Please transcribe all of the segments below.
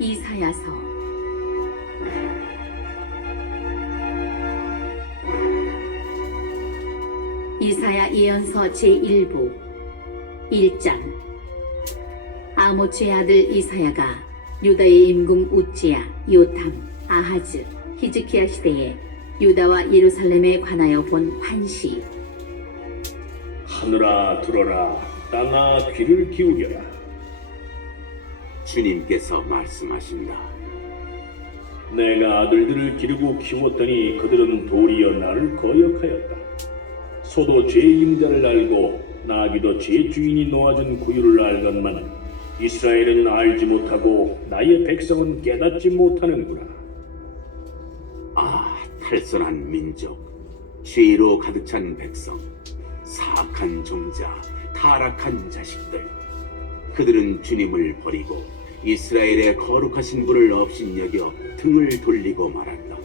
이사야서 이사야 예언서 제1부 1장. 아모츠의 아들 이사야가 유다의 임금 우찌야, 요탐, 아하즈, 히즈키야 시대에 유다와 예루살렘에 관하여 본 환시. 하늘아 들어라, 땅아 귀를 기울여라. 주님께서 말씀하신다. 내가 아들들을 기르고 키웠더니 그들은 도리어 나를 거역하였다. 소도 죄의 임자를 알고 나귀도 죄의 주인이 놓아준 구유를 알건만 이스라엘은 알지 못하고 나의 백성은 깨닫지 못하는구나. 아, 탈선한 민족, 죄로 가득 찬 백성, 사악한 종자, 타락한 자식들. 그들은 주님을 버리고 이스라엘의 거룩하신 분을 업신여겨 등을 돌리고 말한다.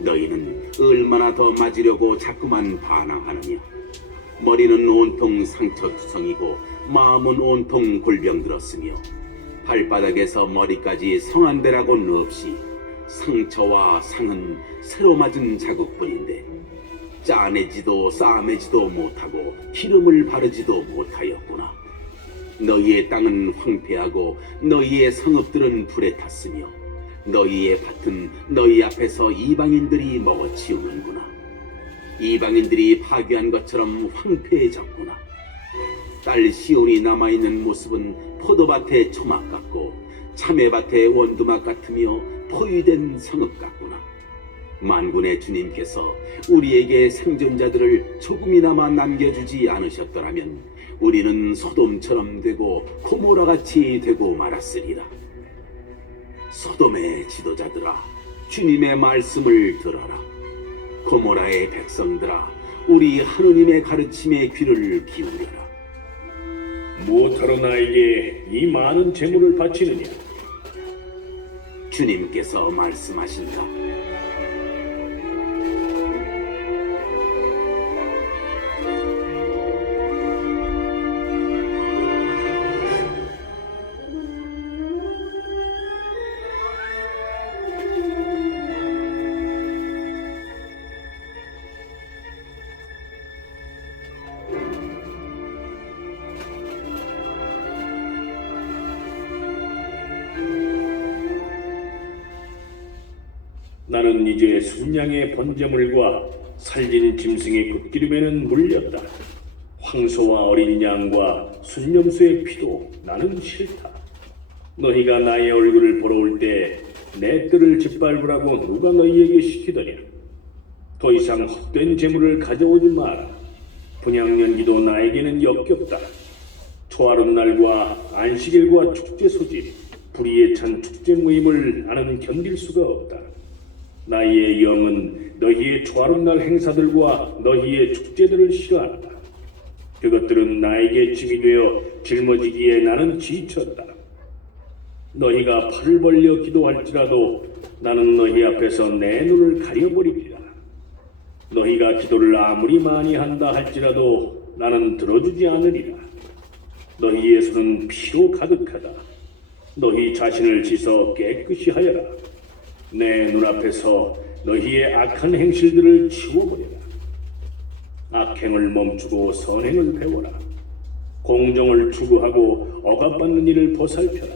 너희는 얼마나 더 맞으려고 자꾸만 반항하느냐. 머리는 온통 상처투성이고 마음은 온통 골병들었으며 발바닥에서 머리까지 성한 데라고는 없이 상처와 상은 새로 맞은 자국뿐인데 짜내지도 싸매지도 못하고 기름을 바르지도 못하였구나. 너희의 땅은 황폐하고 너희의 성읍들은 불에 탔으며 너희의 밭은 너희 앞에서 이방인들이 먹어치우는구나. 이방인들이 파괴한 것처럼 황폐해졌구나. 딸 시온이 남아있는 모습은 포도밭의 초막 같고 참외밭의 원두막 같으며 포위된 성읍 같구나. 만군의 주님께서 우리에게 생존자들을 조금이나마 남겨주지 않으셨더라면 우리는 소돔처럼 되고 고모라같이 되고 말았으리라. 소돔의 지도자들아, 주님의 말씀을 들어라. 고모라의 백성들아, 우리 하느님의 가르침에 귀를 기울여라. 무엇하러 나에게 이 많은 재물을 바치느냐? 주님께서 말씀하신다. 나는 이제 순양의 번제물과 살진 짐승의 굿기름에는 물렸다. 황소와 어린 양과 순염소의 피도 나는 싫다. 너희가 나의 얼굴을 보러 올 때 내 뜰을 짓밟으라고 누가 너희에게 시키더냐? 더 이상 헛된 재물을 가져오지 마라. 분향년기도 나에게는 역겹다. 초하룻날과 안식일과 축제 소집, 불의에 찬 축제 모임을 나는 견딜 수가 없다. 나의 영은 너희의 초하룻날 행사들과 너희의 축제들을 싫어한다. 그것들은 나에게 짐이 되어 짊어지기에 나는 지쳤다. 너희가 팔을 벌려 기도할지라도 나는 너희 앞에서 내 눈을 가려버리리라. 너희가 기도를 아무리 많이 한다 할지라도 나는 들어주지 않으리라. 너희의 손은 피로 가득하다. 너희 자신을 씻어 깨끗이 하여라. 내 눈앞에서 너희의 악한 행실들을 치워버려라. 악행을 멈추고 선행을 배워라. 공정을 추구하고 억압받는 일을 보살펴라.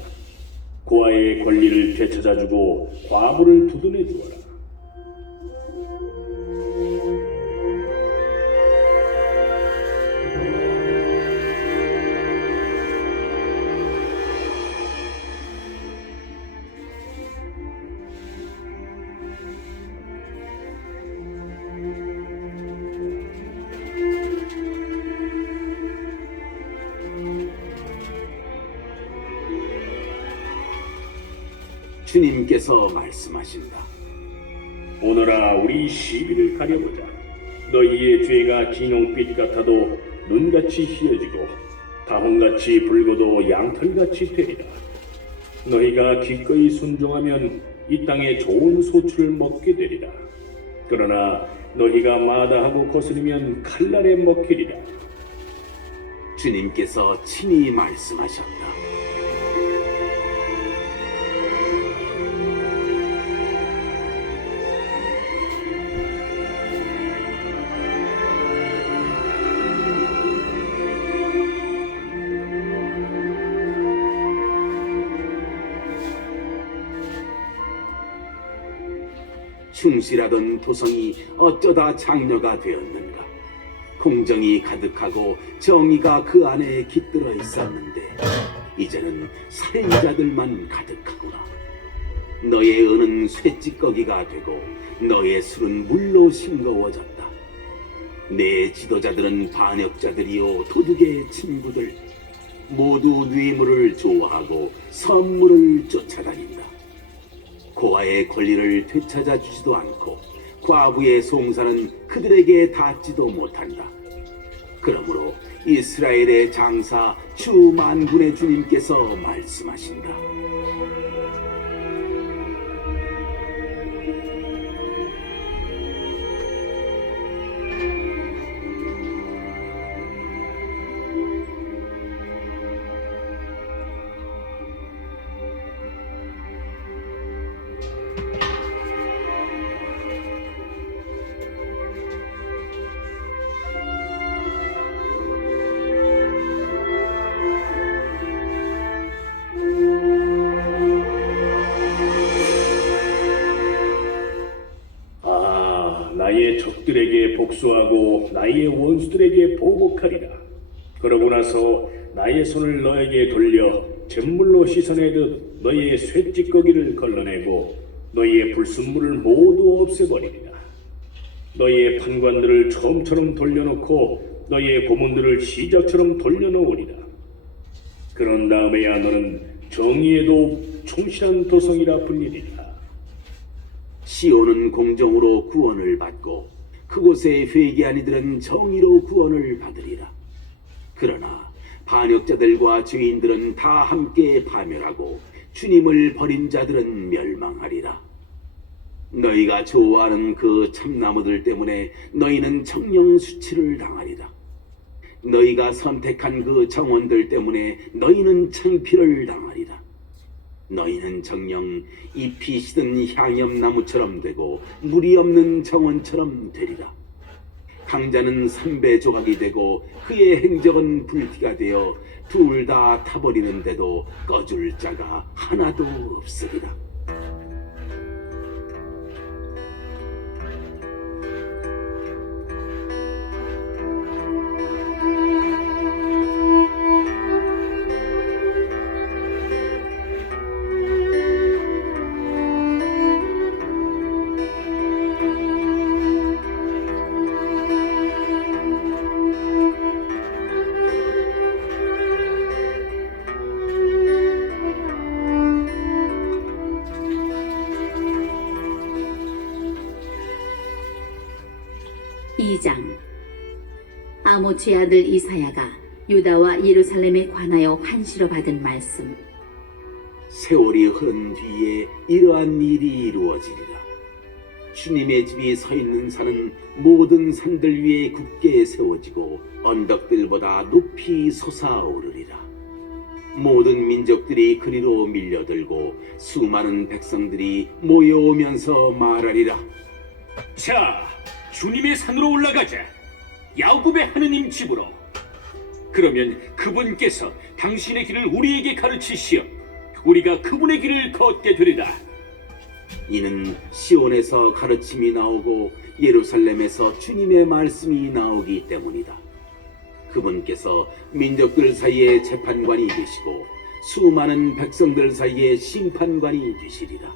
고아의 권리를 되찾아주고 과부를 두둔해 주어라. 주님께서 말씀하신다. 오너라, 우리 시비를 가려보자. 너희의 죄가 진홍빛 같아도 눈같이 희어지고 다홍같이 붉어도 양털같이 되리라. 너희가 기꺼이 순종하면 이 땅에 좋은 소출을 먹게 되리라. 그러나 너희가 마다하고 거스르면 칼날에 먹히리라. 주님께서 친히 말씀하셨다. 충실하던 도성이 어쩌다 장녀가 되었는가? 공정이 가득하고 정의가 그 안에 깃들어 있었는데 이제는 살인자들만 가득하구나. 너의 은은 쇠찌꺼기가 되고 너의 술은 물로 싱거워졌다. 내 지도자들은 반역자들이요 도둑의 친구들, 모두 뇌물을 좋아하고 선물을 쫓아다닌다. 고아의 권리를 되찾아 주지도 않고 과부의 송사는 그들에게 닿지도 못한다. 그러므로 이스라엘의 장사 주 만군의 주님께서 말씀하신다. 나의 적들에게 복수하고 나의 원수들에게 보복하리라. 그러고 나서 나의 손을 너에게 돌려 잿물로 씻어내듯 너의 쇠찌꺼기를 걸러내고 너의 불순물을 모두 없애버리리라. 너의 판관들을 처음처럼 돌려놓고 너의 고문들을 시작처럼 돌려놓으리라. 그런 다음에야 너는 정의에도 충실한 도성이라 불리리라. 시온은 공정으로 구원을 받고 그곳에 회개한 이들은 정의로 구원을 받으리라. 그러나 반역자들과 죄인들은 다 함께 파멸하고 주님을 버린 자들은 멸망하리라. 너희가 좋아하는 그 참나무들 때문에 너희는 정령 수치를 당하리라. 너희가 선택한 그 정원들 때문에 너희는 창피를 당하리라. 너희는 정녕 잎이 시든 향염나무처럼 되고 물이 없는 정원처럼 되리라. 강자는 삼배 조각이 되고 그의 행적은 불티가 되어 둘 다 타버리는데도 꺼줄 자가 하나도 없으리라. 아모츠의 아들 이사야가 유다와 예루살렘에 관하여 환시로 받은 말씀. 세월이 흐른 뒤에 이러한 일이 이루어지리라. 주님의 집이 서 있는 산은 모든 산들 위에 굳게 세워지고 언덕들보다 높이 솟아오르리라. 모든 민족들이 그리로 밀려들고 수많은 백성들이 모여오면서 말하리라. 자, 주님의 산으로 올라가자. 야곱의 하느님 집으로. 그러면 그분께서 당신의 길을 우리에게 가르치시어 우리가 그분의 길을 걷게 되리라. 이는 시온에서 가르침이 나오고 예루살렘에서 주님의 말씀이 나오기 때문이다. 그분께서 민족들 사이에 재판관이 되시고 수많은 백성들 사이에 심판관이 되시리라.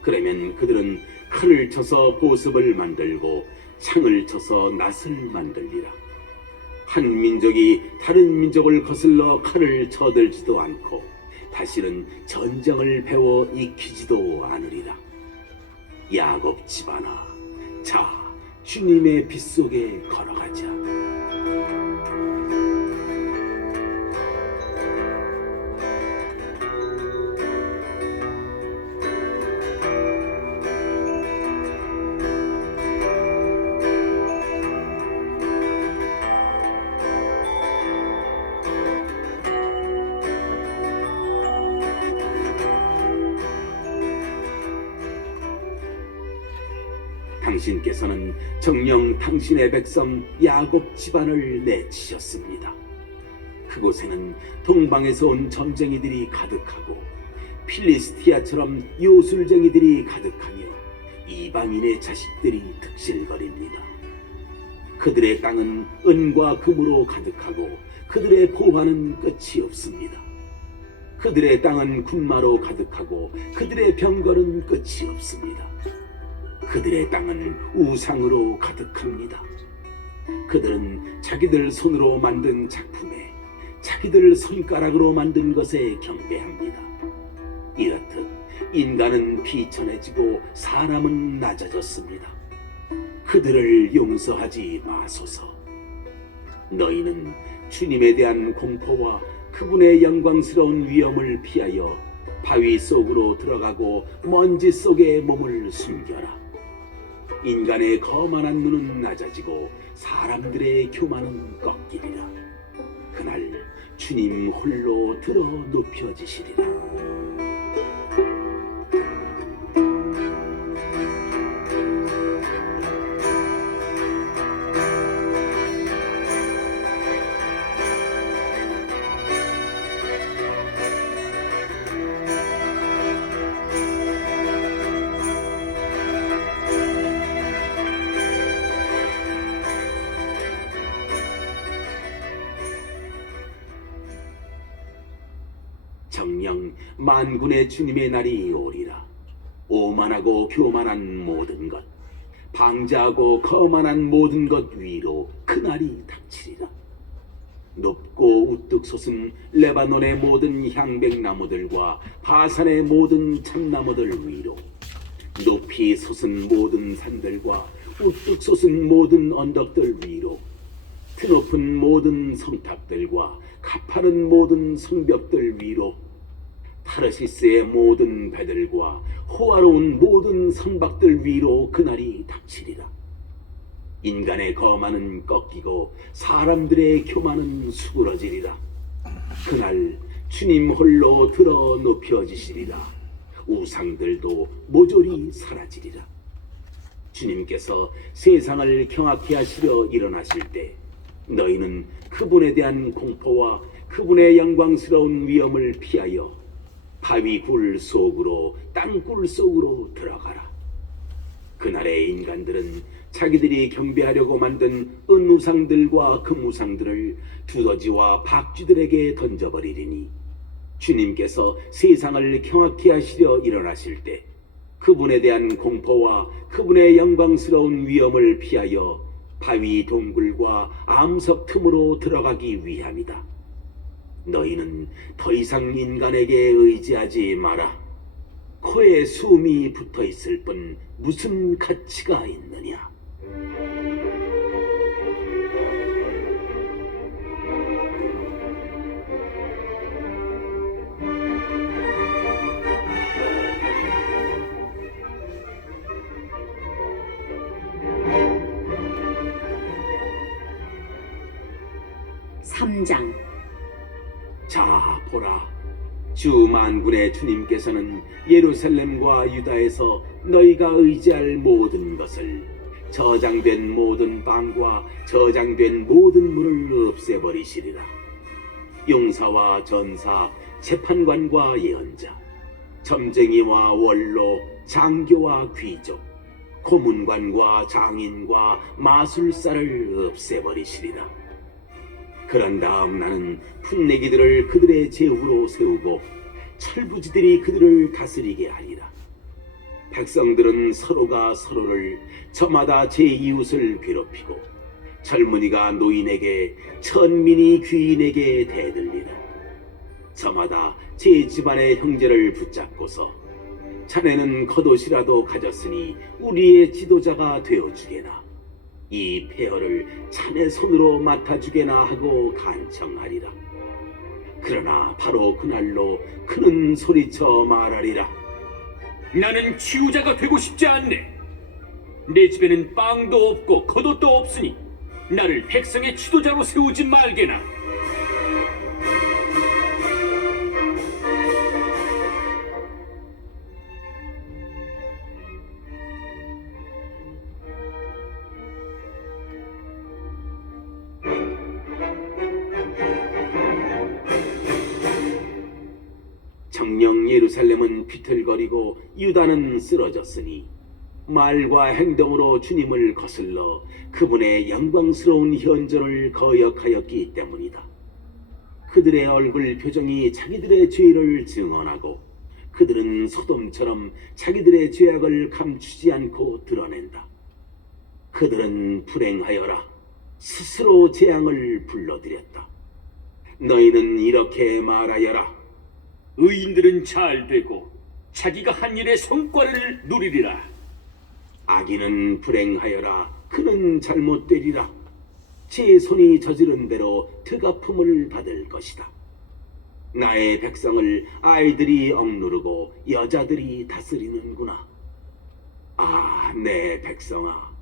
그러면 그들은 칼을 쳐서 보습을 만들고 창을 쳐서 낫을 만들리라. 한 민족이 다른 민족을 거슬러 칼을 쳐들지도 않고 다시는 전쟁을 배워 익히지도 않으리라. 야곱 집안아, 자, 주님의 빛 속에 걸어가자. 당신께서는 정녕 당신의 백성 야곱 집안을 내치셨습니다. 그곳에는 동방에서 온 점쟁이들이 가득하고 필리스티아처럼 요술쟁이들이 가득하며 이방인의 자식들이 득실거립니다. 그들의 땅은 은과 금으로 가득하고 그들의 보화는 끝이 없습니다. 그들의 땅은 군마로 가득하고 그들의 병거는 끝이 없습니다. 그들의 땅은 우상으로 가득합니다. 그들은 자기들 손으로 만든 작품에 자기들 손가락으로 만든 것에 경배합니다. 이렇듯 인간은 비천해지고 사람은 낮아졌습니다. 그들을 용서하지 마소서. 너희는 주님에 대한 공포와 그분의 영광스러운 위엄을 피하여 바위 속으로 들어가고 먼지 속에 몸을 숨겨라. 인간의 거만한 눈은 낮아지고 사람들의 교만은 꺾이리라. 그날 주님 홀로 들어 높여지시리라. 정녕 만군의 주님의 날이 오리라. 오만하고 교만한 모든 것, 방자하고 거만한 모든 것 위로 그날이 닥치리라. 높고 우뚝 솟은 레바논의 모든 향백나무들과 바산의 모든 참나무들 위로, 높이 솟은 모든 산들과 우뚝 솟은 모든 언덕들 위로, 드높은 모든 성탑들과 가파른 모든 성벽들 위로, 타르시스의 모든 배들과 호화로운 모든 선박들 위로 그날이 닥치리라. 인간의 거만은 꺾이고 사람들의 교만은 수그러지리라. 그날 주님 홀로 들어 높여지시리라. 우상들도 모조리 사라지리라. 주님께서 세상을 경악케 하시려 일어나실 때 너희는 그분에 대한 공포와 그분의 영광스러운 위엄을 피하여 바위 굴 속으로 땅굴 속으로 들어가라. 그날의 인간들은 자기들이 경배하려고 만든 은우상들과 금우상들을 두더지와 박쥐들에게 던져버리리니 주님께서 세상을 경악케 하시려 일어나실 때 그분에 대한 공포와 그분의 영광스러운 위엄을 피하여 바위 동굴과 암석 틈으로 들어가기 위함이다. 너희는 더 이상 인간에게 의지하지 마라. 코에 숨이 붙어 있을 뿐 무슨 가치가 있느냐. 삼장. 자, 보라. 주 만군의 주님께서는 예루살렘과 유다에서 너희가 의지할 모든 것을, 저장된 모든 빵과 저장된 모든 물을 없애버리시리라. 용사와 전사, 재판관과 예언자, 점쟁이와 원로, 장교와 귀족, 고문관과 장인과 마술사를 없애버리시리라. 그런 다음 나는 풋내기들을 그들의 제후로 세우고 철부지들이 그들을 다스리게 하리라. 백성들은 서로가 서로를, 저마다 제 이웃을 괴롭히고 젊은이가 노인에게, 천민이 귀인에게 대들리라. 저마다 제 집안의 형제를 붙잡고서 자네는 겉옷이라도 가졌으니 우리의 지도자가 되어주게나, 이 폐허를 자네 손으로 맡아주게나 하고 간청하리라. 그러나 바로 그날로 그는 소리쳐 말하리라. 나는 치유자가 되고 싶지 않네. 내 집에는 빵도 없고 겉옷도 없으니 나를 백성의 지도자로 세우지 말게나. 정녕 예루살렘은 비틀거리고 유다는 쓰러졌으니 말과 행동으로 주님을 거슬러 그분의 영광스러운 현존을 거역하였기 때문이다. 그들의 얼굴 표정이 자기들의 죄를 증언하고 그들은 소돔처럼 자기들의 죄악을 감추지 않고 드러낸다. 그들은 불행하여라 스스로 재앙을 불러들였다. 너희는 이렇게 말하여라. 의인들은 잘 되고 자기가 한 일의 성과를 누리리라. 악인은 불행하여라 그는 잘못되리라. 제 손이 저지른 대로 득아픔을 받을 것이다. 나의 백성을 아이들이 억누르고 여자들이 다스리는구나. 아, 내 백성아,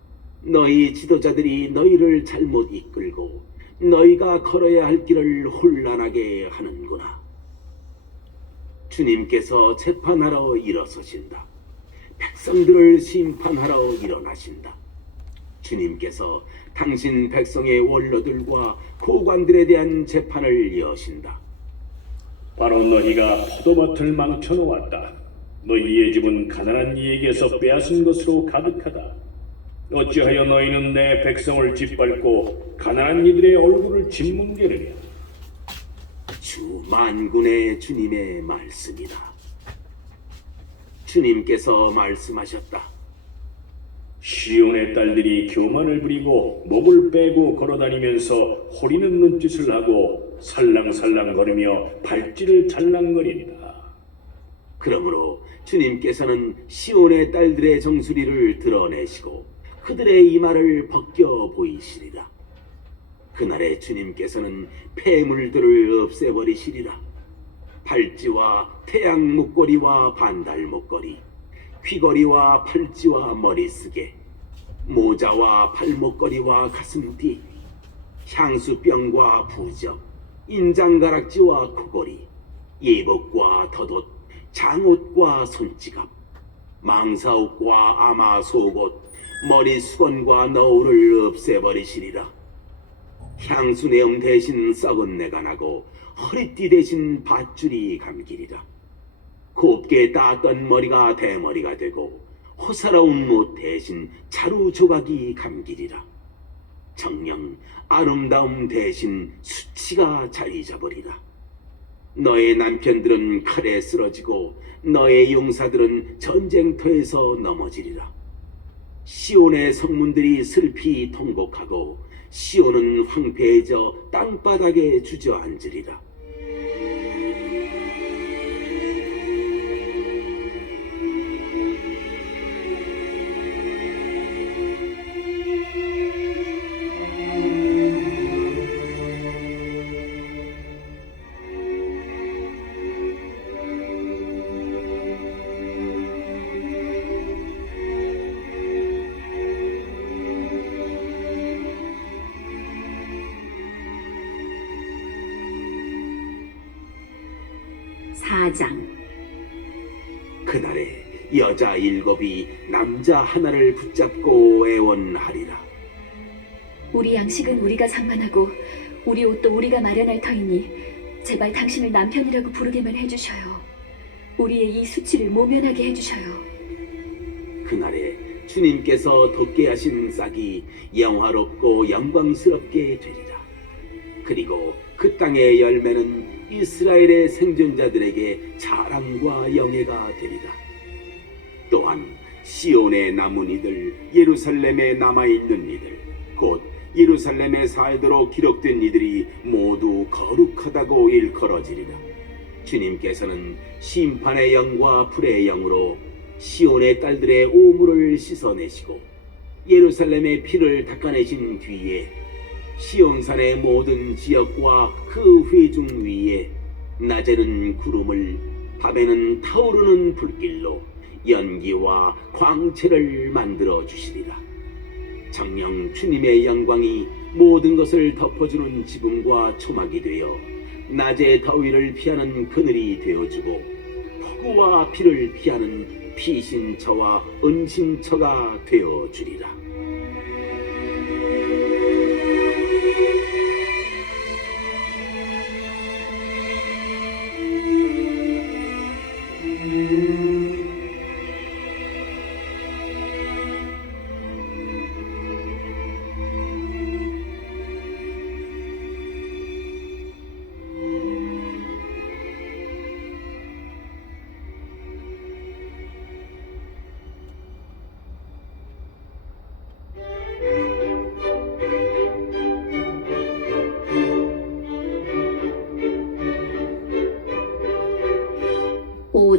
너희 지도자들이 너희를 잘못 이끌고 너희가 걸어야 할 길을 혼란하게 하는구나. 주님께서 재판하러 일어서신다. 백성들을 심판하러 일어나신다. 주님께서 당신 백성의 원로들과 고관들에 대한 재판을 여신다. 바로 너희가 포도밭을 망쳐놓았다. 너희의 집은 가난한 이에게서 빼앗은 것으로 가득하다. 어찌하여 너희는 내 백성을 짓밟고 가난한 이들의 얼굴을 짓뭉개느냐? 주 만군의 주님의 말씀이다. 주님께서 말씀하셨다. 시온의 딸들이 교만을 부리고 목을 빼고 걸어다니면서 호리는 눈짓을 하고 살랑살랑 걸으며 발길을 잘랑거린다. 그러므로 주님께서는 시온의 딸들의 정수리를 드러내시고 그들의 이마를 벗겨 보이시리라. 그날에 주님께서는 폐물들을 없애버리시리라. 발찌와 태양 목걸이와 반달 목걸이, 귀걸이와 팔찌와 머리쓰개, 모자와 발목걸이와 가슴띠, 향수병과 부적, 인장가락지와 코걸이, 예복과 덧옷, 장옷과 손지갑, 망사옷과 아마속옷, 머리 수건과 너울을 없애버리시리라. 향수 내음 대신 썩은 내가 나고 허리띠 대신 밧줄이 감기리라. 곱게 땄던 머리가 대머리가 되고 호사로운 옷 대신 자루 조각이 감기리라. 정녕 아름다움 대신 수치가 자리 잡으리라. 너의 남편들은 칼에 쓰러지고 너의 용사들은 전쟁터에서 넘어지리라. 시온의 성문들이 슬피 통곡하고 시온은 황폐해져 땅바닥에 주저앉으리라. 사장. 그날에 여자 7이 남자 하나를 붙잡고 애원하리라. 우리 양식은 우리가 장만하고 우리 옷도 우리가 마련할 터이니 제발 당신을 남편이라고 부르게만 해주셔요. 우리의 이 수치를 모면하게 해주셔요. 그날에 주님께서 돋게 하신 싹이 영화롭고 영광스럽게 되리라. 그리고 그 땅의 열매는 이스라엘의 생존자들에게 자랑과 영예가 되리라. 또한 시온에 남은 이들, 예루살렘에 남아있는 이들, 곧 예루살렘에 살도록 기록된 이들이 모두 거룩하다고 일컬어지리라. 주님께서는 심판의 영과 불의 영으로 시온의 딸들의 오물을 씻어내시고 예루살렘의 피를 닦아내신 뒤에 시온산의 모든 지역과 그 회중 위에 낮에는 구름을 밤에는 타오르는 불길로 연기와 광채를 만들어 주시리라. 정녕 주님의 영광이 모든 것을 덮어주는 지붕과 초막이 되어 낮의 더위를 피하는 그늘이 되어주고 폭우와 비를 피하는 피신처와 은신처가 되어주리라.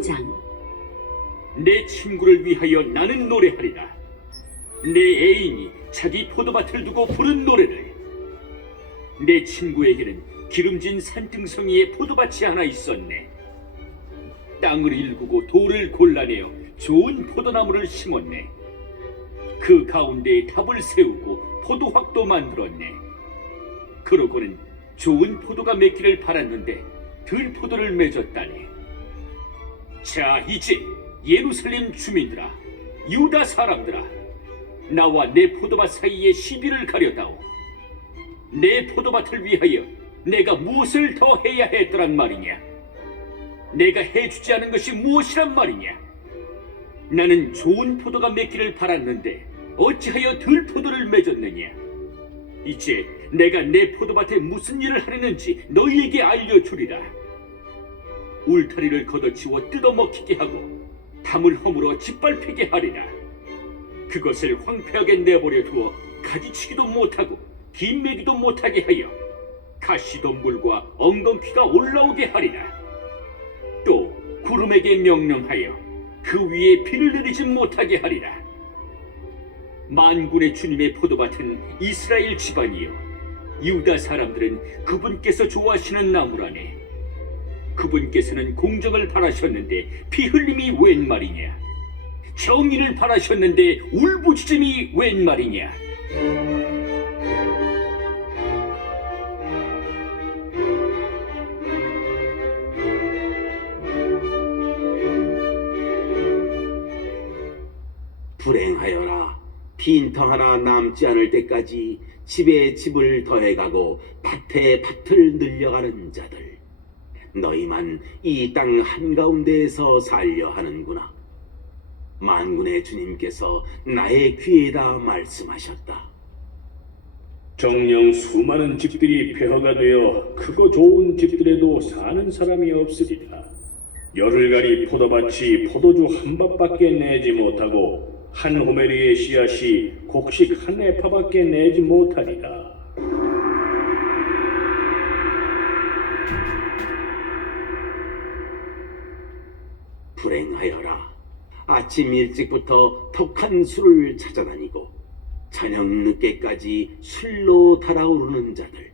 5장. 내 친구를 위하여 나는 노래하리라. 내 애인이 자기 포도밭을 두고 부른 노래를. 내 친구에게는 기름진 산등성이의 포도밭이 하나 있었네. 땅을 일구고 돌을 골라내어 좋은 포도나무를 심었네. 그 가운데에 탑을 세우고 포도확도 만들었네. 그러고는 좋은 포도가 맺기를 바랐는데 들포도를 맺었다네. 자, 이제 예루살렘 주민들아, 유다 사람들아, 나와 내 포도밭 사이에 시비를 가려다오. 내 포도밭을 위하여 내가 무엇을 더 해야 했더란 말이냐? 내가 해주지 않은 것이 무엇이란 말이냐? 나는 좋은 포도가 맺기를 바랐는데 어찌하여 들포도를 맺었느냐? 이제 내가 내 포도밭에 무슨 일을 하려는지 너희에게 알려주리라. 울타리를 걷어치워 뜯어먹히게 하고 담을 허물어 짓밟히게 하리라. 그것을 황폐하게 내버려 두어 가지치기도 못하고 김매기도 못하게 하여 가시덤불과 엉겅퀴가 올라오게 하리라. 또 구름에게 명령하여 그 위에 비를 내리지 못하게 하리라. 만군의 주님의 포도밭은 이스라엘 집안이요, 유다 사람들은 그분께서 좋아하시는 나무라네. 그분께서는 공정을 바라셨는데 피 흘림이 웬 말이냐? 정의를 바라셨는데 울부짖음이 웬 말이냐? 불행하여라. 빈터 하나 남지 않을 때까지 집에 집을 더해가고 밭에 밭을 늘려가는 자들, 너희만 이 땅 한가운데에서 살려 하는구나. 만군의 주님께서 나의 귀에다 말씀하셨다. 정녕 수많은 집들이 폐허가 되어 크고 좋은 집들에도 사는 사람이 없으리라. 열흘가리 포도밭이 포도주 한 밭밖에 내지 못하고 한 호멜리의 씨앗이 곡식 한 에파밖에 내지 못하리라. 불행하여라. 아침 일찍부터 턱한 술을 찾아다니고 저녁 늦게까지 술로 달아오르는 자들,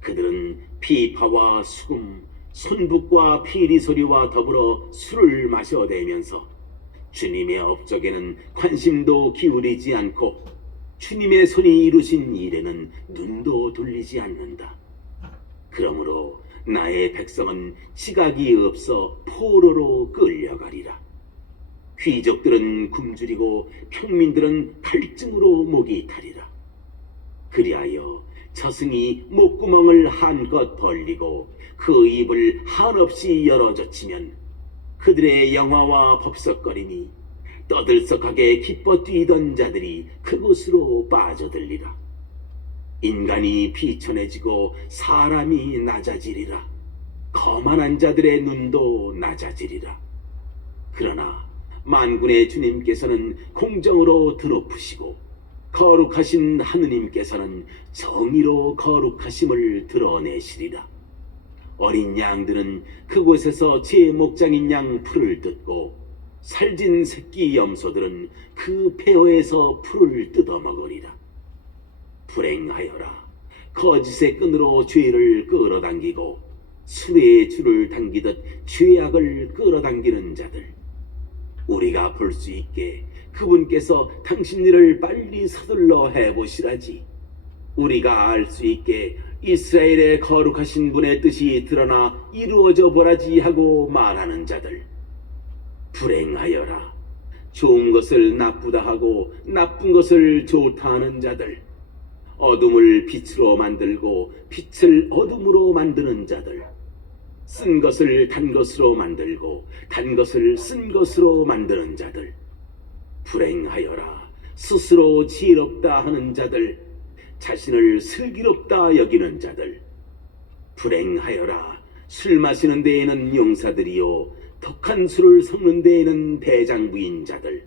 그들은 피파와 수금, 손붓과 피리 소리와 더불어 술을 마셔대면서 주님의 업적에는 관심도 기울이지 않고 주님의 손이 이루신 일에는 눈도 돌리지 않는다. 그러므로 나의 백성은 지각이 없어 포로로 끌려가리라. 귀족들은 굶주리고 평민들은 갈증으로 목이 타리라. 그리하여 저승이 목구멍을 한껏 벌리고 그 입을 한없이 열어젖히면 그들의 영화와 법석거림이 떠들썩하게 기뻐 뛰던 자들이 그곳으로 빠져들리라. 인간이 비천해지고 사람이 낮아지리라. 거만한 자들의 눈도 낮아지리라. 그러나 만군의 주님께서는 공정으로 드높으시고 거룩하신 하느님께서는 정의로 거룩하심을 드러내시리라. 어린 양들은 그곳에서 제 목장인 양 풀을 뜯고 살진 새끼 염소들은 그 폐허에서 풀을 뜯어먹으리라. 불행하여라. 거짓의 끈으로 죄를 끌어당기고 수레의 줄을 당기듯 죄악을 끌어당기는 자들, 우리가 볼 수 있게 그분께서 당신 일을 빨리 서둘러 해보시라지. 우리가 알 수 있게 이스라엘의 거룩하신 분의 뜻이 드러나 이루어져 보라지 하고 말하는 자들, 불행하여라. 좋은 것을 나쁘다 하고 나쁜 것을 좋다 하는 자들, 어둠을 빛으로 만들고 빛을 어둠으로 만드는 자들, 쓴 것을 단 것으로 만들고 단 것을 쓴 것으로 만드는 자들, 불행하여라. 스스로 지혜롭다 하는 자들, 자신을 슬기롭다 여기는 자들, 불행하여라. 술 마시는 데에는 용사들이요 덕한 술을 섞는 데에는 대장부인 자들,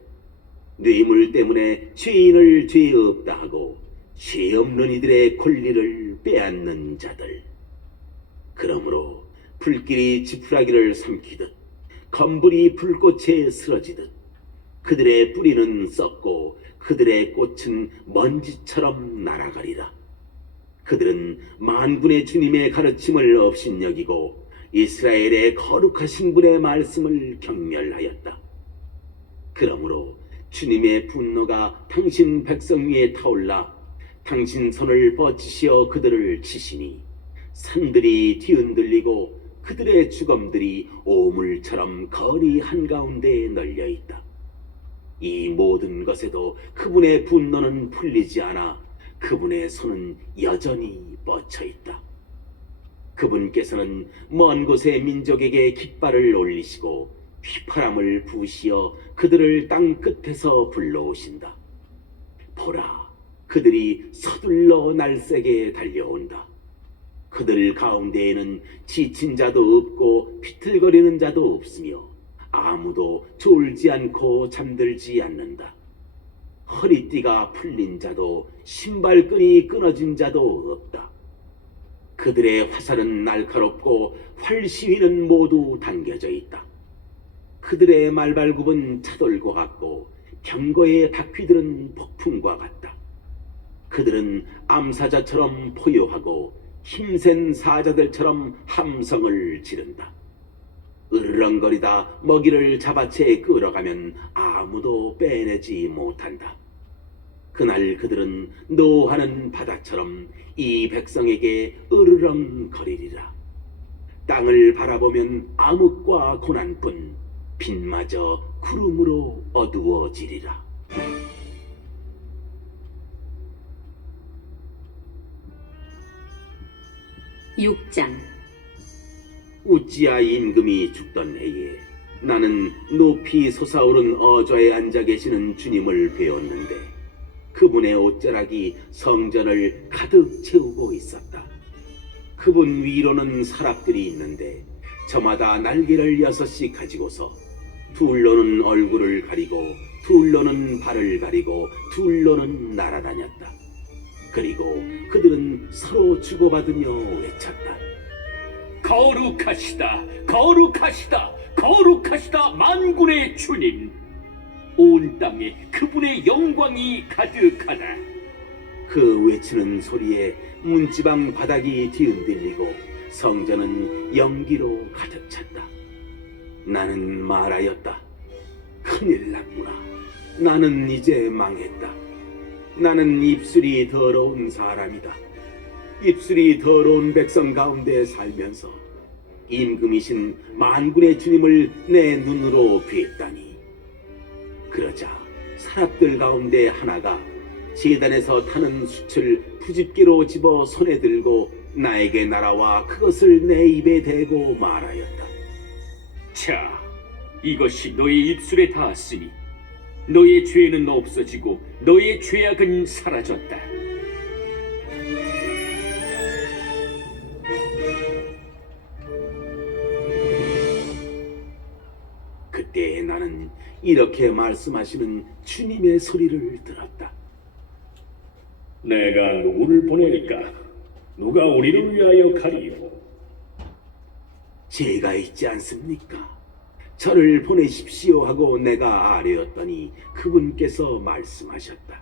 뇌물 때문에 죄인을 죄 없다 하고 죄 없는 이들의 권리를 빼앗는 자들. 그러므로 불길이 지푸라기를 삼키듯 검불이 불꽃에 쓰러지듯 그들의 뿌리는 썩고 그들의 꽃은 먼지처럼 날아가리라. 그들은 만군의 주님의 가르침을 업신여기고 이스라엘의 거룩하신 분의 말씀을 경멸하였다. 그러므로 주님의 분노가 당신 백성 위에 타올라 당신 손을 뻗치시어 그들을 치시니 산들이 뒤흔들리고 그들의 주검들이 오물처럼 거리 한가운데에 널려 있다. 이 모든 것에도 그분의 분노는 풀리지 않아 그분의 손은 여전히 뻗쳐 있다. 그분께서는 먼 곳의 민족에게 깃발을 올리시고 휘파람을 부으시어 그들을 땅 끝에서 불러오신다. 보라, 그들이 서둘러 날쌔게 달려온다. 그들 가운데에는 지친 자도 없고 비틀거리는 자도 없으며 아무도 졸지 않고 잠들지 않는다. 허리띠가 풀린 자도 신발끈이 끊어진 자도 없다. 그들의 화살은 날카롭고 활시위는 모두 당겨져 있다. 그들의 말발굽은 차돌과 같고 경거의 바퀴들은 폭풍과 같다. 그들은 암사자처럼 포효하고 힘센 사자들처럼 함성을 지른다. 으르렁거리다 먹이를 잡아채 끌어가면 아무도 빼내지 못한다. 그날 그들은 노하는 바다처럼 이 백성에게 으르렁거리리라. 땅을 바라보면 암흑과 고난뿐 빛마저 구름으로 어두워지리라. 6장 우찌야 임금이 죽던 해에 나는 높이 솟아오른 어좌에 앉아 계시는 주님을 배웠는데 그분의 옷자락이 성전을 가득 채우고 있었다. 그분 위로는 사람들이 있는데 저마다 날개를 6씩 가지고서 둘로는 얼굴을 가리고 둘로는 발을 가리고 둘로는 날아다녔다. 그리고 그들은 서로 주고받으며 외쳤다. 거룩하시다, 거룩하시다, 거룩하시다 만군의 주님. 온 땅에 그분의 영광이 가득하다. 그 외치는 소리에 문지방 바닥이 뒤흔들리고 성전은 연기로 가득 찼다. 나는 말하였다. 큰일 났구나. 나는 이제 망했다. 나는 입술이 더러운 사람이다. 입술이 더러운 백성 가운데 살면서 임금이신 만군의 주님을 내 눈으로 뵀다니. 그러자 사람들 가운데 하나가 제단에서 타는 숯을 부집개로 집어 손에 들고 나에게 날아와 그것을 내 입에 대고 말하였다. 자, 이것이 너의 입술에 닿았으니 너의 죄는 없어지고 너의 죄악은 사라졌다. 그때 나는 이렇게 말씀하시는 주님의 소리를 들었다. 내가 누구를 보낼까? 누가 우리를 위하여 가리요? 제가 있지 않습니까? 저를 보내십시오 하고 내가 아뢰었더니 그분께서 말씀하셨다.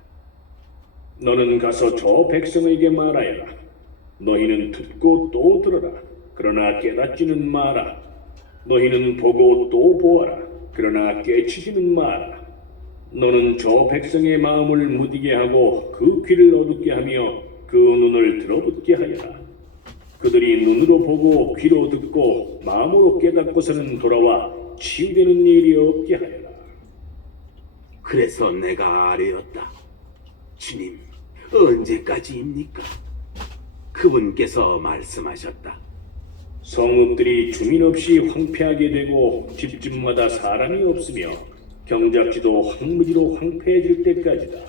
너는 가서 저 백성에게 말하여라. 너희는 듣고 또 들어라. 그러나 깨닫지는 마라. 너희는 보고 또 보아라. 그러나 깨치지는 마라. 너는 저 백성의 마음을 무디게 하고 그 귀를 어둡게 하며 그 눈을 들어붙게 하여라. 그들이 눈으로 보고 귀로 듣고 마음으로 깨닫고서는 돌아와 치유되는 일이 없게 하여라. 그래서 내가 아뢰었다. 주님, 언제까지입니까? 그분께서 말씀하셨다. 성읍들이 주민 없이 황폐하게 되고 집집마다 사람이 없으며 경작지도 황무지로 황폐해질 때까지다.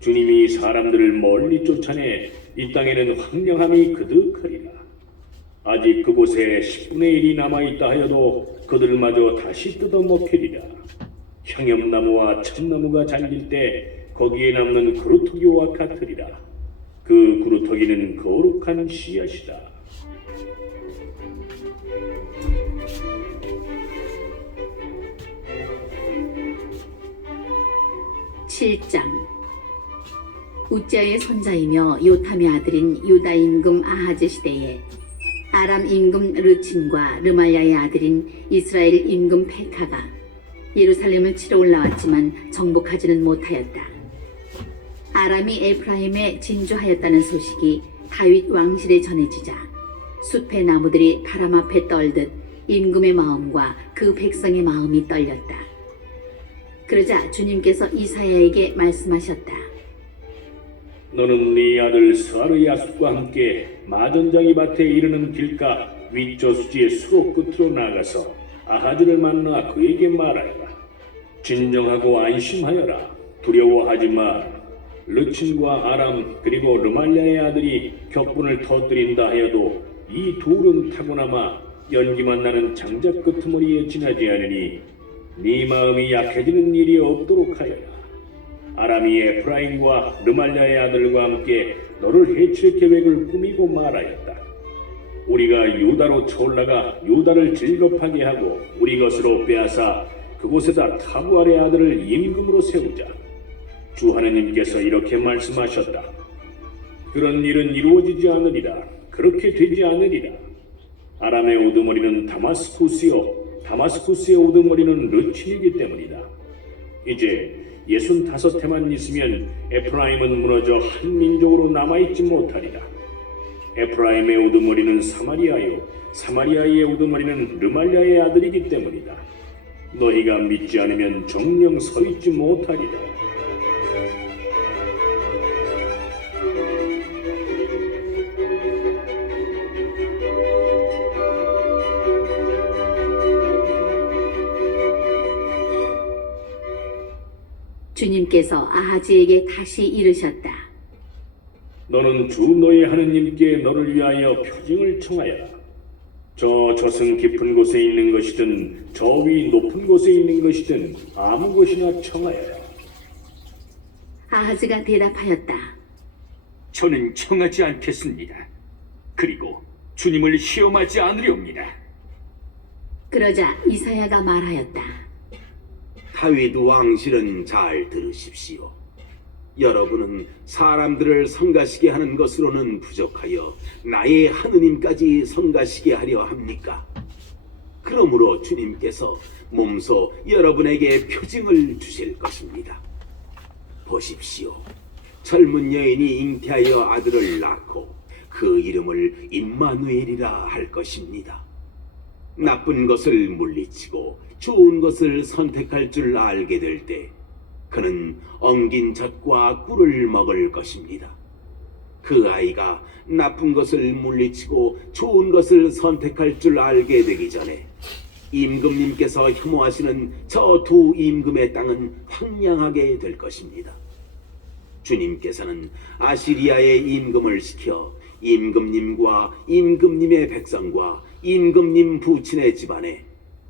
주님이 사람들을 멀리 쫓아내 이 땅에는 황량함이 그득하리라. 아직 그곳에 10분의 1이 남아있다 하여도 그들마저 다시 뜯어먹히리라. 향염나무와 참나무가 잘릴 때 거기에 남는 그루터기와 같으리라. 그 그루터기는 거룩한 씨앗이다. 7장. 우찌아의 손자이며 요탐의 아들인 유다 임금 아하즈 시대에 아람 임금 르친과 르말야의 아들인 이스라엘 임금 페카가 예루살렘을 치러 올라왔지만 정복하지는 못하였다. 아람이 에프라임에 진주하였다는 소식이 다윗 왕실에 전해지자 숲의 나무들이 바람 앞에 떨듯 임금의 마음과 그 백성의 마음이 떨렸다. 그러자 주님께서 이사야에게 말씀하셨다. 너는 네 아들 스아르 야숫과 함께 마전장이 밭에 이르는 길가 윗저수지의 수로 끝으로 나가서 아하즈를 만나 그에게 말하여라. 진정하고 안심하여라. 두려워하지 마라. 르친과 아람 그리고 르말야의 아들이 격분을 터뜨린다 하여도 이 둘은 타고나마 연기만 나는 장작 끄트머리에 지나지 않으니 네 마음이 약해지는 일이 없도록 하여라. 아람이 에프라임과 르말야의 아들과 함께 너를 해칠 계획을 꾸미고 말하였다. 우리가 유다로 쳐올라가 유다를 질겁하게 하고 우리 것으로 빼앗아 그곳에다 타부알의 아들을 임금으로 세우자. 주 하나님께서 이렇게 말씀하셨다. 그런 일은 이루어지지 않으리라. 그렇게 되지 않으리라. 아람의 우두머리는 다마스쿠스요 다마스쿠스의 우두머리는 르친이기 때문이다. 이제 65해만 있으면 에프라임은 무너져 한 민족으로 남아있지 못하리라. 에프라임의 우두머리는 사마리아요 사마리아의 우두머리는 르말야의 아들이기 때문이다. 너희가 믿지 않으면 정녕 서있지 못하리라. 주님께서 아하즈에게 다시 이르셨다. 너는 주 너의 하느님께 너를 위하여 표징을 청하여라. 저 저승 깊은 곳에 있는 것이든 저 위 높은 곳에 있는 것이든 아무 것이나 청하여라. 아하즈가 대답하였다. 저는 청하지 않겠습니다. 그리고 주님을 시험하지 않으려옵니다. 그러자 이사야가 말하였다. 다윗 왕실은 잘 들으십시오. 여러분은 사람들을 성가시게 하는 것으로는 부족하여 나의 하느님까지 성가시게 하려 합니까? 그러므로 주님께서 몸소 여러분에게 표징을 주실 것입니다. 보십시오. 젊은 여인이 잉태하여 아들을 낳고 그 이름을 임마누엘이라 할 것입니다. 나쁜 것을 물리치고 좋은 것을 선택할 줄 알게 될 때 그는 엉긴 젖과 꿀을 먹을 것입니다. 그 아이가 나쁜 것을 물리치고 좋은 것을 선택할 줄 알게 되기 전에 임금님께서 혐오하시는 저 두 임금의 땅은 황량하게 될 것입니다. 주님께서는 아시리아의 임금을 시켜 임금님과 임금님의 백성과 임금님 부친의 집안에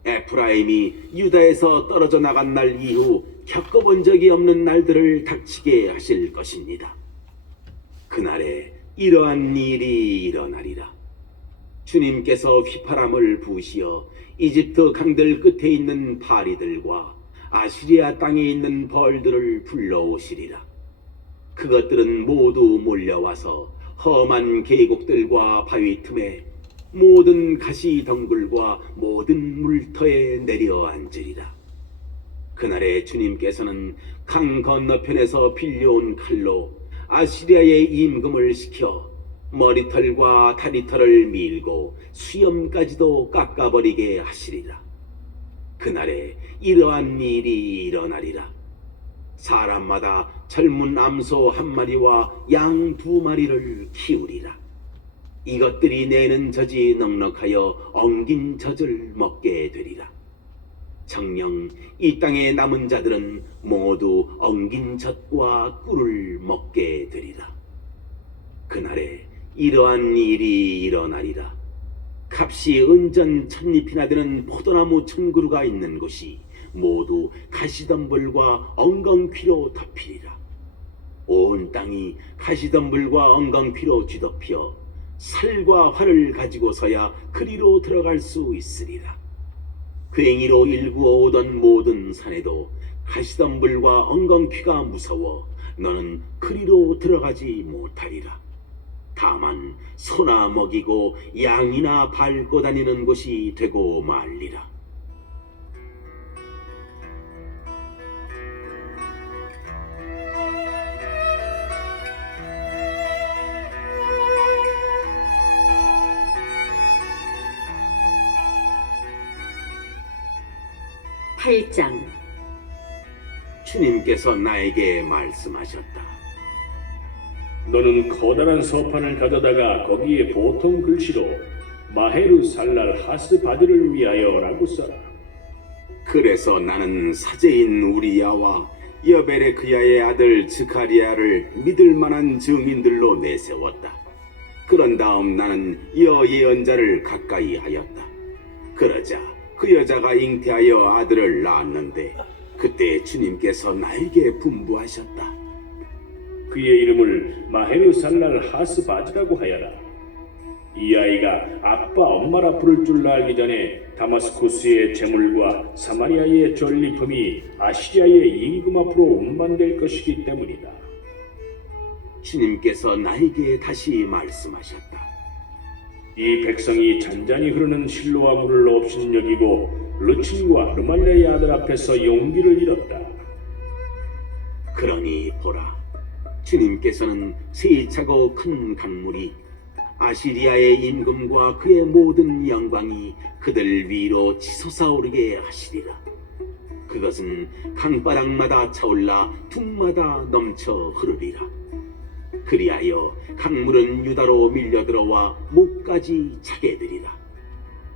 에프라임이 유다에서 떨어져 나간 날 이후 겪어본 적이 없는 날들을 닥치게 하실 것입니다. 그날에 이러한 일이 일어나리라. 주님께서 휘파람을 부으시어 이집트 강들 끝에 있는 파리들과 아시리아 땅에 있는 벌들을 불러오시리라. 그것들은 모두 몰려와서 험한 계곡들과 바위 틈에 모든 가시 덩굴과 모든 물터에 내려앉으리라. 그날에 주님께서는 강 건너편에서 빌려온 칼로 아시리아의 임금을 시켜 머리털과 다리털을 밀고 수염까지도 깎아버리게 하시리라. 그날에 이러한 일이 일어나리라. 사람마다 젊은 암소 한 마리와 양 2마리를 키우리라. 이것들이 내는 젖이 넉넉하여 엉긴 젖을 먹게 되리라. 정녕 이 땅에 남은 자들은 모두 엉긴 젖과 꿀을 먹게 되리라. 그날에 이러한 일이 일어나리라. 값이 은전 1000잎이나 되는 포도나무 1000그루가 있는 곳이 모두 가시덤불과 엉겅퀴로 덮이리라. 온 땅이 가시덤불과 엉겅퀴로 뒤덮여 살과 활을 가지고서야 그리로 들어갈 수 있으리라. 괭이로 일구어 오던 모든 산에도 가시덤불과 엉겅퀴가 무서워 너는 그리로 들어가지 못하리라. 다만 소나 먹이고 양이나 밟고 다니는 곳이 되고 말리라. 팔장 주님께서 나에게 말씀하셨다. 너는 커다란 서판을 가져다가 거기에 보통 글씨로 마헤르 살랄 하스 바드를 위하여라고 써라. 그래서 나는 사제인 우리야와 여베레크야의 아들 즈카리야를 믿을 만한 증인들로 내세웠다. 그런 다음 나는 예언자를 가까이 하였다. 그러자 그 여자가 잉태하여 아들을 낳았는데 그때 주님께서 나에게 분부하셨다. 그의 이름을 마헤르 살랄 하스 바드라고 하여라. 이 아이가 아빠 엄마라 부를 줄 알기 전에 다마스쿠스의 재물과 사마리아의 전리품이 아시리아의 임금 앞으로 운반될 것이기 때문이다. 주님께서 나에게 다시 말씀하셨다. 이 백성이 잔잔히 흐르는 실로와 물을 업신여기고 르친과 르말레의 아들 앞에서 용기를 잃었다. 그러니 보라, 주님께서는 세차고 큰 강물이 아시리아의 임금과 그의 모든 영광이 그들 위로 치솟아오르게 하시리라. 그것은 강바닥마다 차올라 둥마다 넘쳐 흐르리라. 그리하여 강물은 유다로 밀려들어와 목까지 차게 되리라.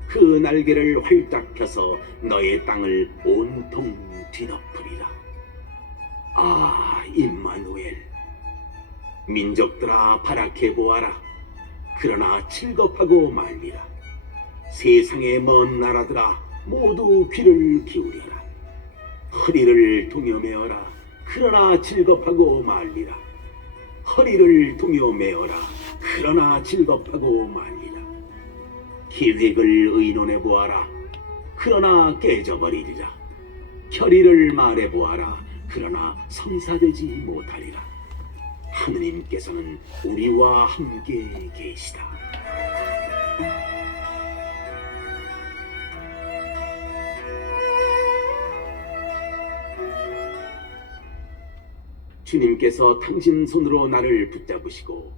그 날개를 활짝 펴서 너의 땅을 온통 뒤덮으리라. 아, 임마누엘, 민족들아 바라케 보아라. 그러나 즐겁하고 말리라. 세상의 먼 나라들아 모두 귀를 기울여라. 허리를 동여매어라. 그러나 즐겁하고 말리라. 허리를 동여매어라. 그러나 즐겁하고 말리라. 계획을 의논해 보아라. 그러나 깨져버리리라. 결의를 말해 보아라. 그러나 성사되지 못하리라. 하느님께서는 우리와 함께 계시다. 주님께서 당신 손으로 나를 붙잡으시고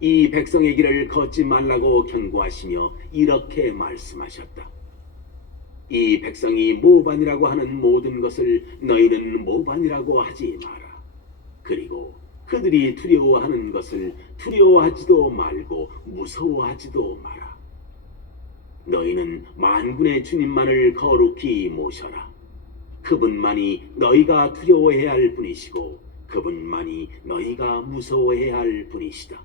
이 백성의 길을 걷지 말라고 경고하시며 이렇게 말씀하셨다. 이 백성이 모반이라고 하는 모든 것을 너희는 모반이라고 하지 마라. 그리고 그들이 두려워하는 것을 두려워하지도 말고 무서워하지도 마라. 너희는 만군의 주님만을 거룩히 모셔라. 그분만이 너희가 두려워해야 할 분이시고 그분만이 너희가 무서워해야 할 분이시다.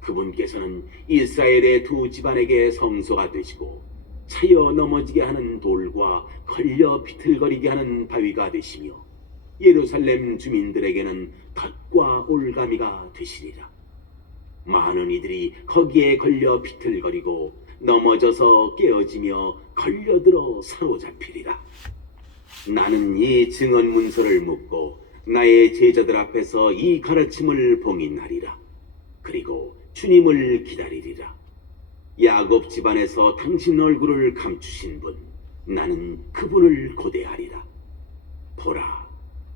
그분께서는 이스라엘의 두 집안에게 성소가 되시고 차여 넘어지게 하는 돌과 걸려 비틀거리게 하는 바위가 되시며 예루살렘 주민들에게는 덫과 올가미가 되시리라. 많은 이들이 거기에 걸려 비틀거리고 넘어져서 깨어지며 걸려들어 사로잡히리라. 나는 이 증언 문서를 묻고 나의 제자들 앞에서 이 가르침을 봉인하리라. 그리고 주님을 기다리리라. 야곱 집안에서 당신 얼굴을 감추신 분, 나는 그분을 고대하리라. 보라,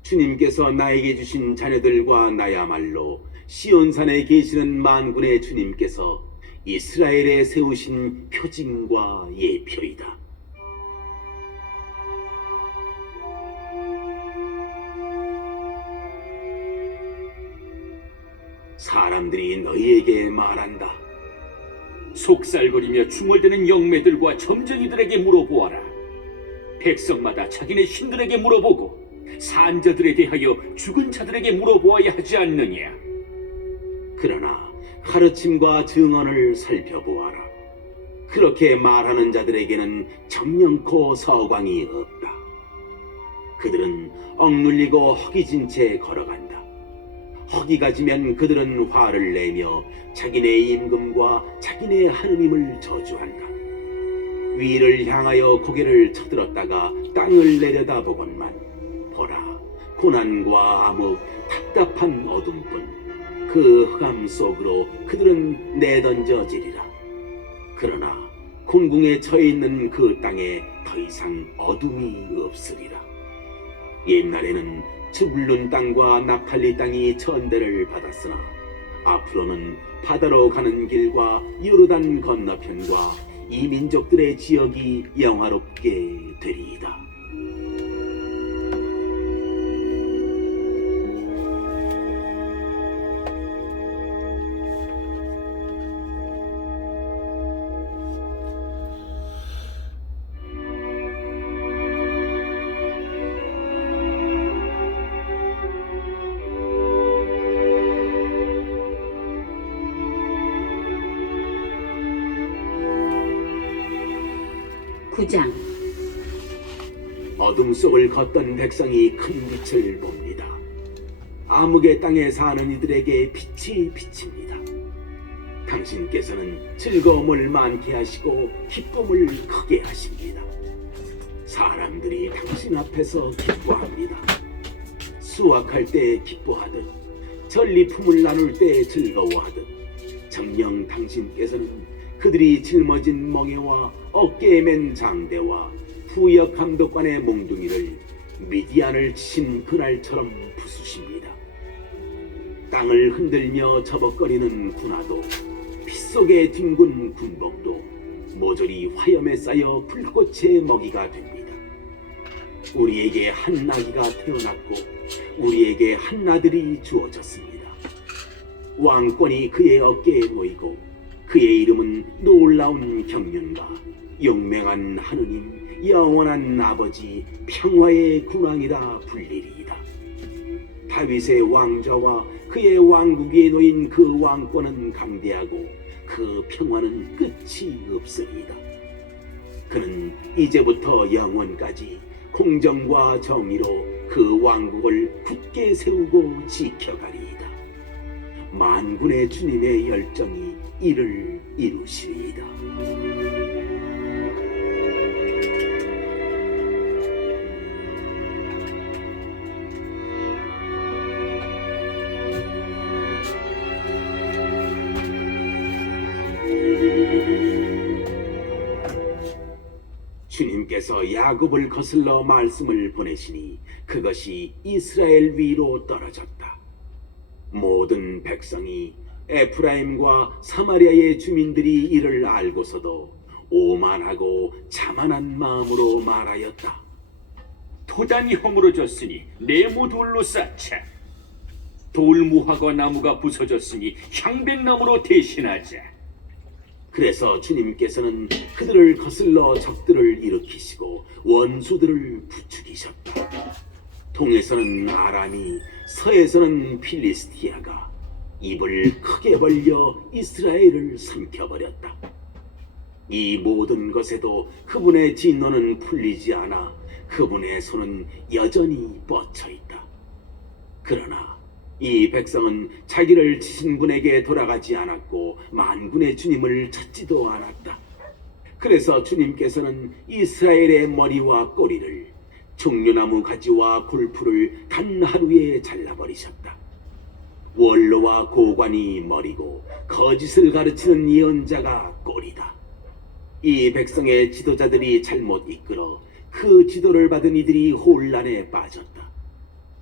주님께서 나에게 주신 자녀들과 나야말로 시온산에 계시는 만군의 주님께서 이스라엘에 세우신 표징과 예표이다. 사람들이 너희에게 말한다. 속살거리며 중얼대는 영매들과 점쟁이들에게 물어보아라. 백성마다 자기네 신들에게 물어보고 산자들에 대하여 죽은 자들에게 물어보아야 하지 않느냐. 그러나 가르침과 증언을 살펴보아라. 그렇게 말하는 자들에게는 정령코 서광이 없다. 그들은 억눌리고 허기진 채 걸어간다. 허기가 지면 그들은 화를 내며 자기네 임금과 자기네 하느님을 저주한다. 위를 향하여 고개를 쳐들었다가 땅을 내려다보건만 보라, 고난과 암흑, 답답한 어둠뿐 그 흑암 속으로 그들은 내던져지리라. 그러나 공궁에 처해 있는 그 땅에 더 이상 어둠이 없으리라. 옛날에는 즈불룬 땅과 납탈리 땅이 천대를 받았으나 앞으로는 바다로 가는 길과 요르단 건너편과 이 민족들의 지역이 영화롭게 되리이다. 구장 어둠 속을 걷던 백성이 큰 빛을 봅니다. 암흑의 땅에 사는 이들에게 빛이 비칩니다. 당신께서는 즐거움을 많게 하시고 기쁨을 크게 하십니다. 사람들이 당신 앞에서 기뻐합니다. 수확할 때 기뻐하듯 전리품을 나눌 때 즐거워하듯 정녕 당신께서는 그들이 짊어진 멍에와 어깨에 맨 장대와 부역 감독관의 몽둥이를 미디안을 치신 그날처럼 부수십니다. 땅을 흔들며 저벅거리는 군화도 피 속에 뒹군 군복도 모조리 화염에 쌓여 불꽃의 먹이가 됩니다. 우리에게 한 아기가 태어났고 우리에게 한 아들이 주어졌습니다. 왕권이 그의 어깨에 놓이고 그의 이름은 놀라운 경륜과 용맹한 하느님, 영원한 아버지, 평화의 군왕이라 불리리이다. 다윗의 왕좌와 그의 왕국 위에 놓인 그 왕권은 강대하고 그 평화는 끝이 없으리이다. 그는 이제부터 영원까지 공정과 정의로 그 왕국을 굳게 세우고 지켜가리이다. 만군의 주님의 열정이 이를 이루시리이다. 주님께서 야곱을 거슬러 말씀을 보내시니 그것이 이스라엘 위로 떨어졌다. 모든 백성이 에프라임과 사마리아의 주민들이 이를 알고서도 오만하고 자만한 마음으로 말하였다. 토단이 허물어졌으니 네모 돌로 쌓자. 돌무화과 나무가 부서졌으니 향백나무로 대신하자. 그래서 주님께서는 그들을 거슬러 적들을 일으키시고 원수들을 부추기셨다. 동에서는 아람이, 서에서는 필리스티아가 입을 크게 벌려 이스라엘을 삼켜버렸다. 이 모든 것에도 그분의 진노는 풀리지 않아 그분의 손은 여전히 뻗쳐 있다. 그러나 이 백성은 자기를 치신 분에게 돌아가지 않았고 만군의 주님을 찾지도 않았다. 그래서 주님께서는 이스라엘의 머리와 꼬리를 종려나무 가지와 골프를 단 하루에 잘라버리셨다. 원로와 고관이 머리고 거짓을 가르치는 예언자가 꼬리다. 이 백성의 지도자들이 잘못 이끌어 그 지도를 받은 이들이 혼란에 빠졌다.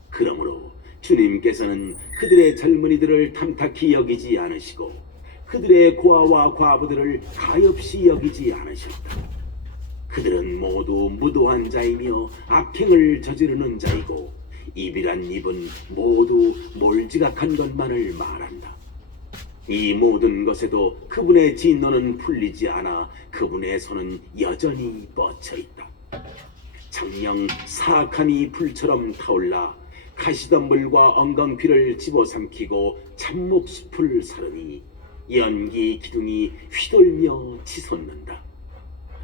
그러므로 주님께서는 그들의 젊은이들을 탐탁히 여기지 않으시고 그들의 고아와 과부들을 가엾이 여기지 않으셨다. 그들은 모두 무도한 자이며 악행을 저지르는 자이고 입이란 입은 모두 몰지각한 것만을 말한다. 이 모든 것에도 그분의 진노는 풀리지 않아 그분의 손은 여전히 뻗쳐 있다. 정녕 사악함이 불처럼 타올라 가시덤불과 엉겅퀴를 집어삼키고 참목숲을 사르니 연기 기둥이 휘돌며 치솟는다.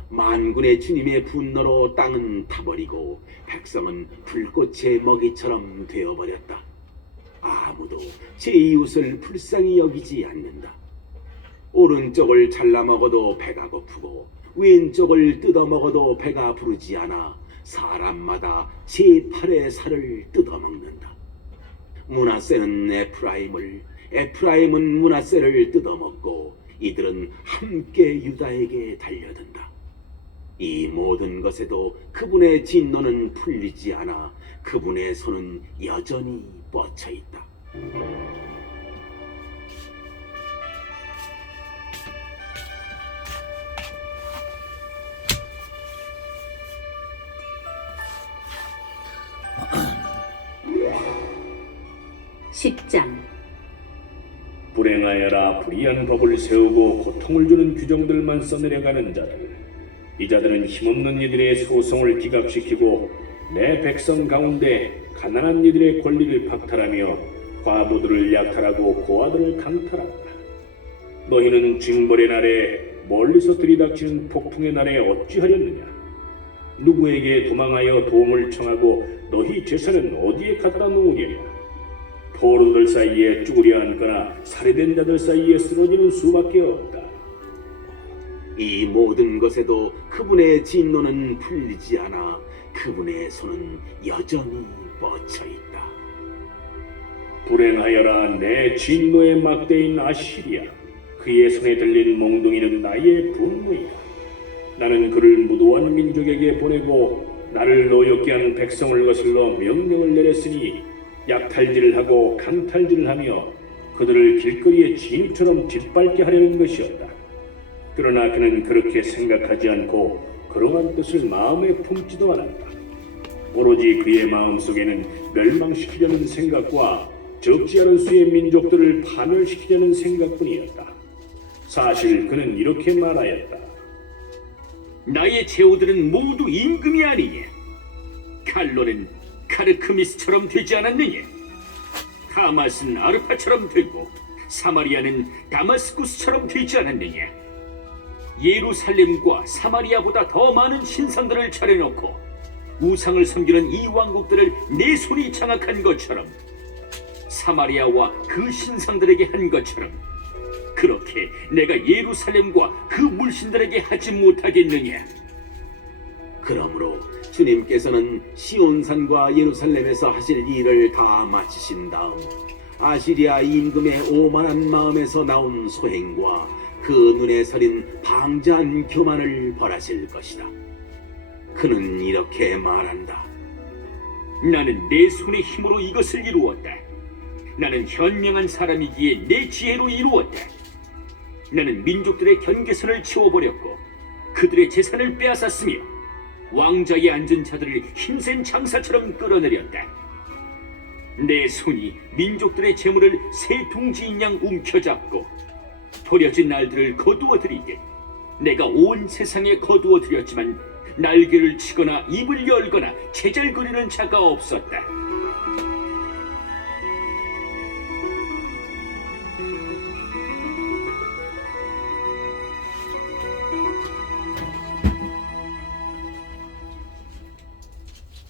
만군의 주님의 분노로 땅은 타버리고 백성은 불꽃의 먹이처럼 되어버렸다. 아무도 제 이웃을 불쌍히 여기지 않는다. 오른쪽을 잘라 먹어도 배가 고프고 왼쪽을 뜯어 먹어도 배가 부르지 않아 사람마다 제 팔의 살을 뜯어먹는다. 므낫세는 에프라임을, 에프라임은 므낫세를 뜯어먹고 이들은 함께 유다에게 달려든다. 이 모든 것에도 그분의 진노는 풀리지 않아 그분의 손은 여전히 뻗쳐 있다. (10장) 불행하여라. 불의한 법을 세우고 고통을 주는 규정들만 써내려가는 자들. 이 자들은 힘없는 이들의 소송을 기각시키고 내 백성 가운데 가난한 이들의 권리를 박탈하며 과부들을 약탈하고 고아들을 강탈한다. 너희는 징벌의 날에 멀리서 들이닥치는 폭풍의 날에 어찌하렸느냐? 누구에게 도망하여 도움을 청하고 너희 재산은 어디에 갖다 놓으려냐? 포로들 사이에 쭈그려 앉거나 살해된 자들 사이에 쓰러지는 수밖에 없다. 이 모든 것에도 그분의 진노는 풀리지 않아 그분의 손은 여전히 뻗쳐 있다. 불행하여라. 내 진노의 막대인 아시리아. 그의 손에 들린 몽둥이는 나의 분노이다. 나는 그를 무도한 민족에게 보내고 나를 노엽게 한 백성을 거슬러 명령을 내렸으니 약탈질을 하고 강탈질을 하며 그들을 길거리에 진처럼 짓밟게 하려는 것이었다. 그러나 그는 그렇게 생각하지 않고 그러한 뜻을 마음에 품지도 않았다. 오로지 그의 마음속에는 멸망시키려는 생각과 적지 않은 수의 민족들을 파멸시키려는 생각뿐이었다. 사실 그는 이렇게 말하였다. 나의 제후들은 모두 임금이 아니냐? 칼로는 카르크미스처럼 되지 않았느냐? 하맛은 아르파처럼 되고 사마리아는 다마스쿠스처럼 되지 않았느냐? 예루살렘과 사마리아보다 더 많은 신상들을 차려놓고 우상을 섬기는 이 왕국들을 내 손이 장악한 것처럼 사마리아와 그 신상들에게 한 것처럼 그렇게 내가 예루살렘과 그 물신들에게 하지 못하겠느냐? 그러므로 주님께서는 시온산과 예루살렘에서 하실 일을 다 마치신 다음 아시리아 임금의 오만한 마음에서 나온 소행과 그 눈에 서린 방자한 교만을 벌하실 것이다. 그는 이렇게 말한다. 나는 내 손의 힘으로 이것을 이루었다. 나는 현명한 사람이기에 내 지혜로 이루었다. 나는 민족들의 경계선을 치워버렸고 그들의 재산을 빼앗았으며 왕좌에 앉은 자들을 힘센 장사처럼 끌어내렸다. 내 손이 민족들의 재물을 새 둥지인 양 움켜잡고 버려진 날들을 거두어들이게 내가 온 세상에 거두어들였지만 날개를 치거나 입을 열거나 제잘거리는 자가 없었다.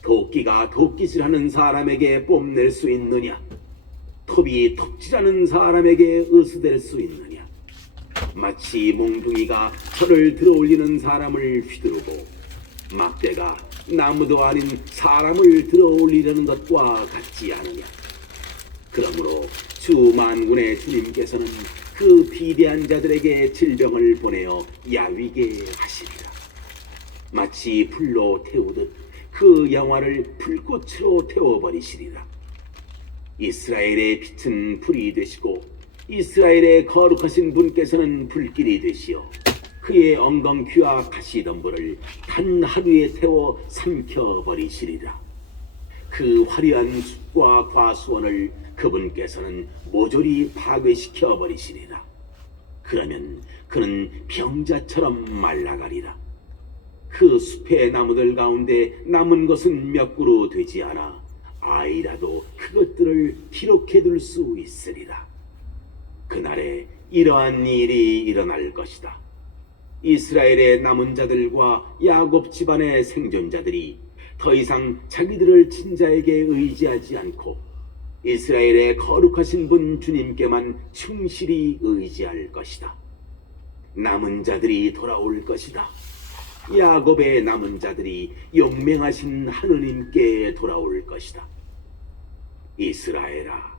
도끼가 도끼질하는 사람에게 뽐낼 수 있느냐? 톱이 톱질하는 사람에게 의수될 수 있느냐? 마치 몽둥이가 철을 들어올리는 사람을 휘두르고 막대가 나무도 아닌 사람을 들어올리려는 것과 같지 않으냐? 그러므로 주 만군의 주님께서는 그 비대한 자들에게 질병을 보내어 야위게 하시리라. 마치 불로 태우듯 그 영화를 불꽃으로 태워버리시리라. 이스라엘의 빛은 불이 되시고 이스라엘의 거룩하신 분께서는 불길이 되시어 그의 엉겅퀴와 가시덤불을 단 하루에 태워 삼켜버리시리라. 그 화려한 숲과 과수원을 그분께서는 모조리 파괴시켜버리시리라. 그러면 그는 병자처럼 말라가리라. 그 숲의 나무들 가운데 남은 것은 몇 그루 되지 않아 아이라도 그것들을 기록해둘 수 있으리라. 그날에 이러한 일이 일어날 것이다. 이스라엘의 남은 자들과 야곱 집안의 생존자들이 더 이상 자기들을 친자에게 의지하지 않고 이스라엘의 거룩하신 분 주님께만 충실히 의지할 것이다. 남은 자들이 돌아올 것이다. 야곱의 남은 자들이 용맹하신 하느님께 돌아올 것이다. 이스라엘아,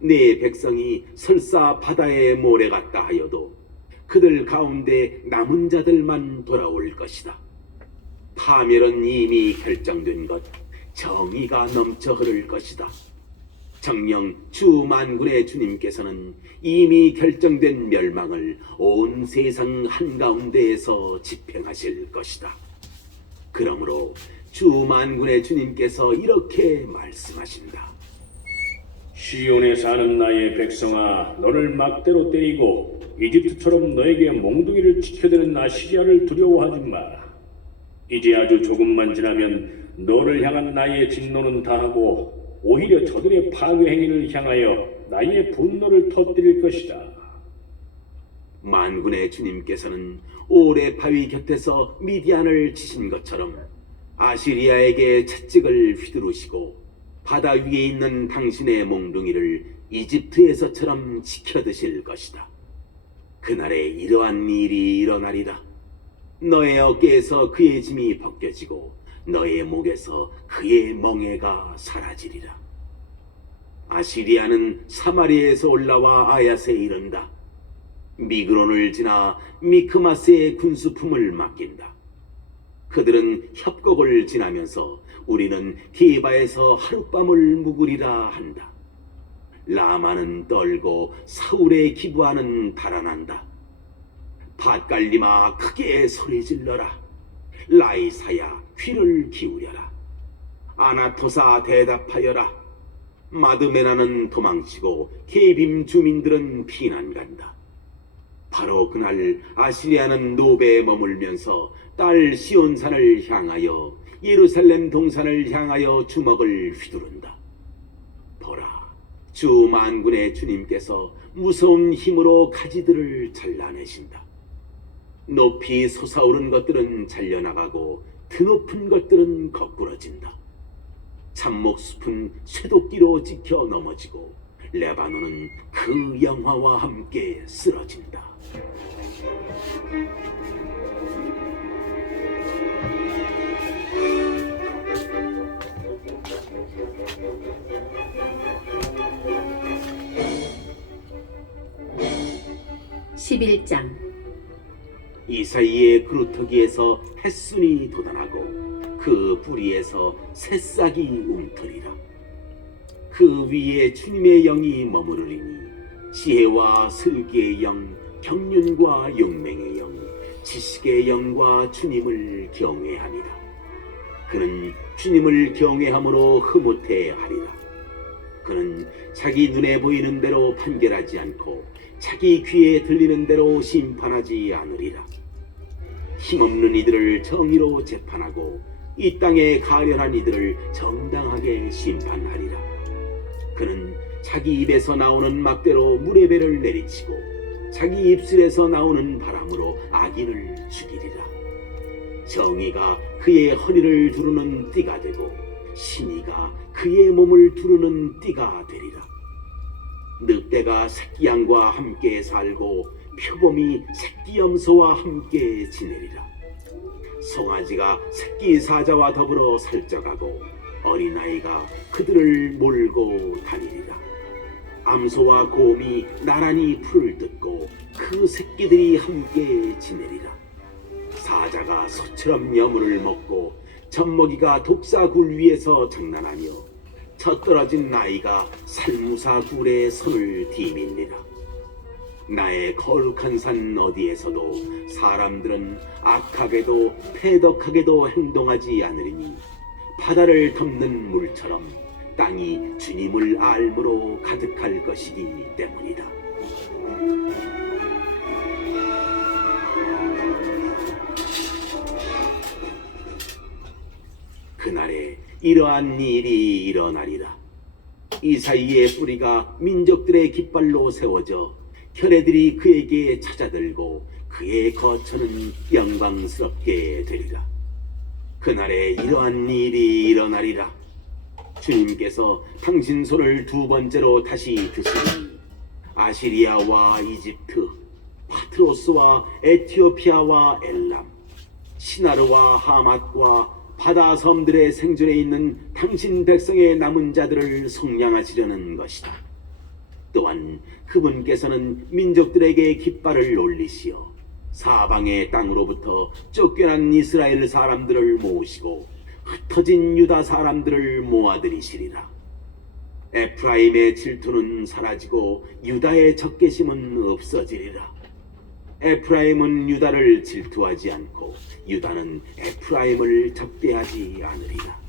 네 백성이 설사 바다의 모래 같다 하여도 그들 가운데 남은 자들만 돌아올 것이다. 파멸은 이미 결정된 것, 정의가 넘쳐 흐를 것이다. 정녕 주 만군의 주님께서는 이미 결정된 멸망을 온 세상 한가운데에서 집행하실 것이다. 그러므로 주 만군의 주님께서 이렇게 말씀하신다. 시온에 사는 나의 백성아, 너를 막대로 때리고 이집트처럼 너에게 몽둥이를 치켜드는 아시리아를 두려워하지 마라. 이제 아주 조금만 지나면 너를 향한 나의 진노는 다하고 오히려 저들의 파괴 행위를 향하여 나의 분노를 터뜨릴 것이다. 만군의 주님께서는 오래 바위 곁에서 미디안을 치신 것처럼 아시리아에게 채찍을 휘두르시고 바다 위에 있는 당신의 몽둥이를 이집트에서처럼 지켜드실 것이다. 그날에 이러한 일이 일어나리라. 너의 어깨에서 그의 짐이 벗겨지고 너의 목에서 그의 멍에가 사라지리라. 아시리아는 사마리아에서 올라와 아야스에 이른다. 미그론을 지나 미크마스의 군수품을 맡긴다. 그들은 협곡을 지나면서 우리는 게바에서 하룻밤을 묵으리라 한다. 라마는 떨고 사울의 기부하는 달아난다. 밧갈림아 크게 소리질러라. 라이사야 귀를 기울여라. 아나토사 대답하여라. 마드메나는 도망치고 게빔 주민들은 피난간다. 바로 그날 아시리아는 노베에 머물면서 딸 시온산을 향하여 예루살렘 동산을 향하여 주먹을 휘두른다. 보라, 주 만군의 주님께서 무서운 힘으로 가지들을 잘라내신다. 높이 솟아오른 것들은 잘려나가고 드높은 것들은 거꾸러진다. 참목숲은 쇠도끼로 찍혀 넘어지고 레바논은 그 영화와 함께 쓰러진다. (11장) 이사이의 그루터기에서 햇순이 돋아나고 그 뿌리에서 새싹이 움트리라. 그 위에 주님의 영이 머무르리니 지혜와 슬기의 영, 경륜과 용맹의 영, 지식의 영과 주님을 경외하니라. 그는 주님을 경외함으로 흐뭇해하리라. 그는 자기 눈에 보이는 대로 판결하지 않고 자기 귀에 들리는 대로 심판하지 않으리라. 힘없는 이들을 정의로 재판하고 이 땅에 가련한 이들을 정당하게 심판하리라. 그는 자기 입에서 나오는 막대로 물의 배를 내리치고 자기 입술에서 나오는 바람으로 악인을 죽이리라. 정의가 그의 허리를 두르는 띠가 되고 신의가 그의 몸을 두르는 띠가 되리라. 늑대가 새끼 양과 함께 살고 표범이 새끼 염소와 함께 지내리라. 송아지가 새끼 사자와 더불어 살쪄가고 어린아이가 그들을 몰고 다니리라. 암소와 곰이 나란히 풀을 뜯고 그 새끼들이 함께 지내리라. 사자가 소처럼 여물을 먹고 젖먹이가 독사굴 위에서 장난하며 젖떨어진 나이가 살무사 굴에 손을 디밀리라. 나의 거룩한 산 어디에서도 사람들은 악하게도 패덕하게도 행동하지 않으리니 바다를 덮는 물처럼 땅이 주님을 알므로 가득할 것이기 때문이다. 그날에 이러한 일이 일어나리라. 이사이의 뿌리가 민족들의 깃발로 세워져 결애들이 그에게 찾아들고 그의 거처는 영광스럽게 되리라. 그날에 이러한 일이 일어나리라. 주님께서 당신 손을 두 번째로 다시 드시니 아시리아와 이집트, 파트로스와 에티오피아와 엘람, 시나르와 하맛과 바다 섬들의 생존에 있는 당신 백성의 남은 자들을 속량하시려는 것이다. 또한 그분께서는 민족들에게 깃발을 올리시어 사방의 땅으로부터 쫓겨난 이스라엘 사람들을 모으시고 흩어진 유다 사람들을 모아들이시리라. 에프라임의 질투는 사라지고 유다의 적개심은 없어지리라. 에프라임은 유다를 질투하지 않고 유다는 에프라임을 적대하지 않으리라.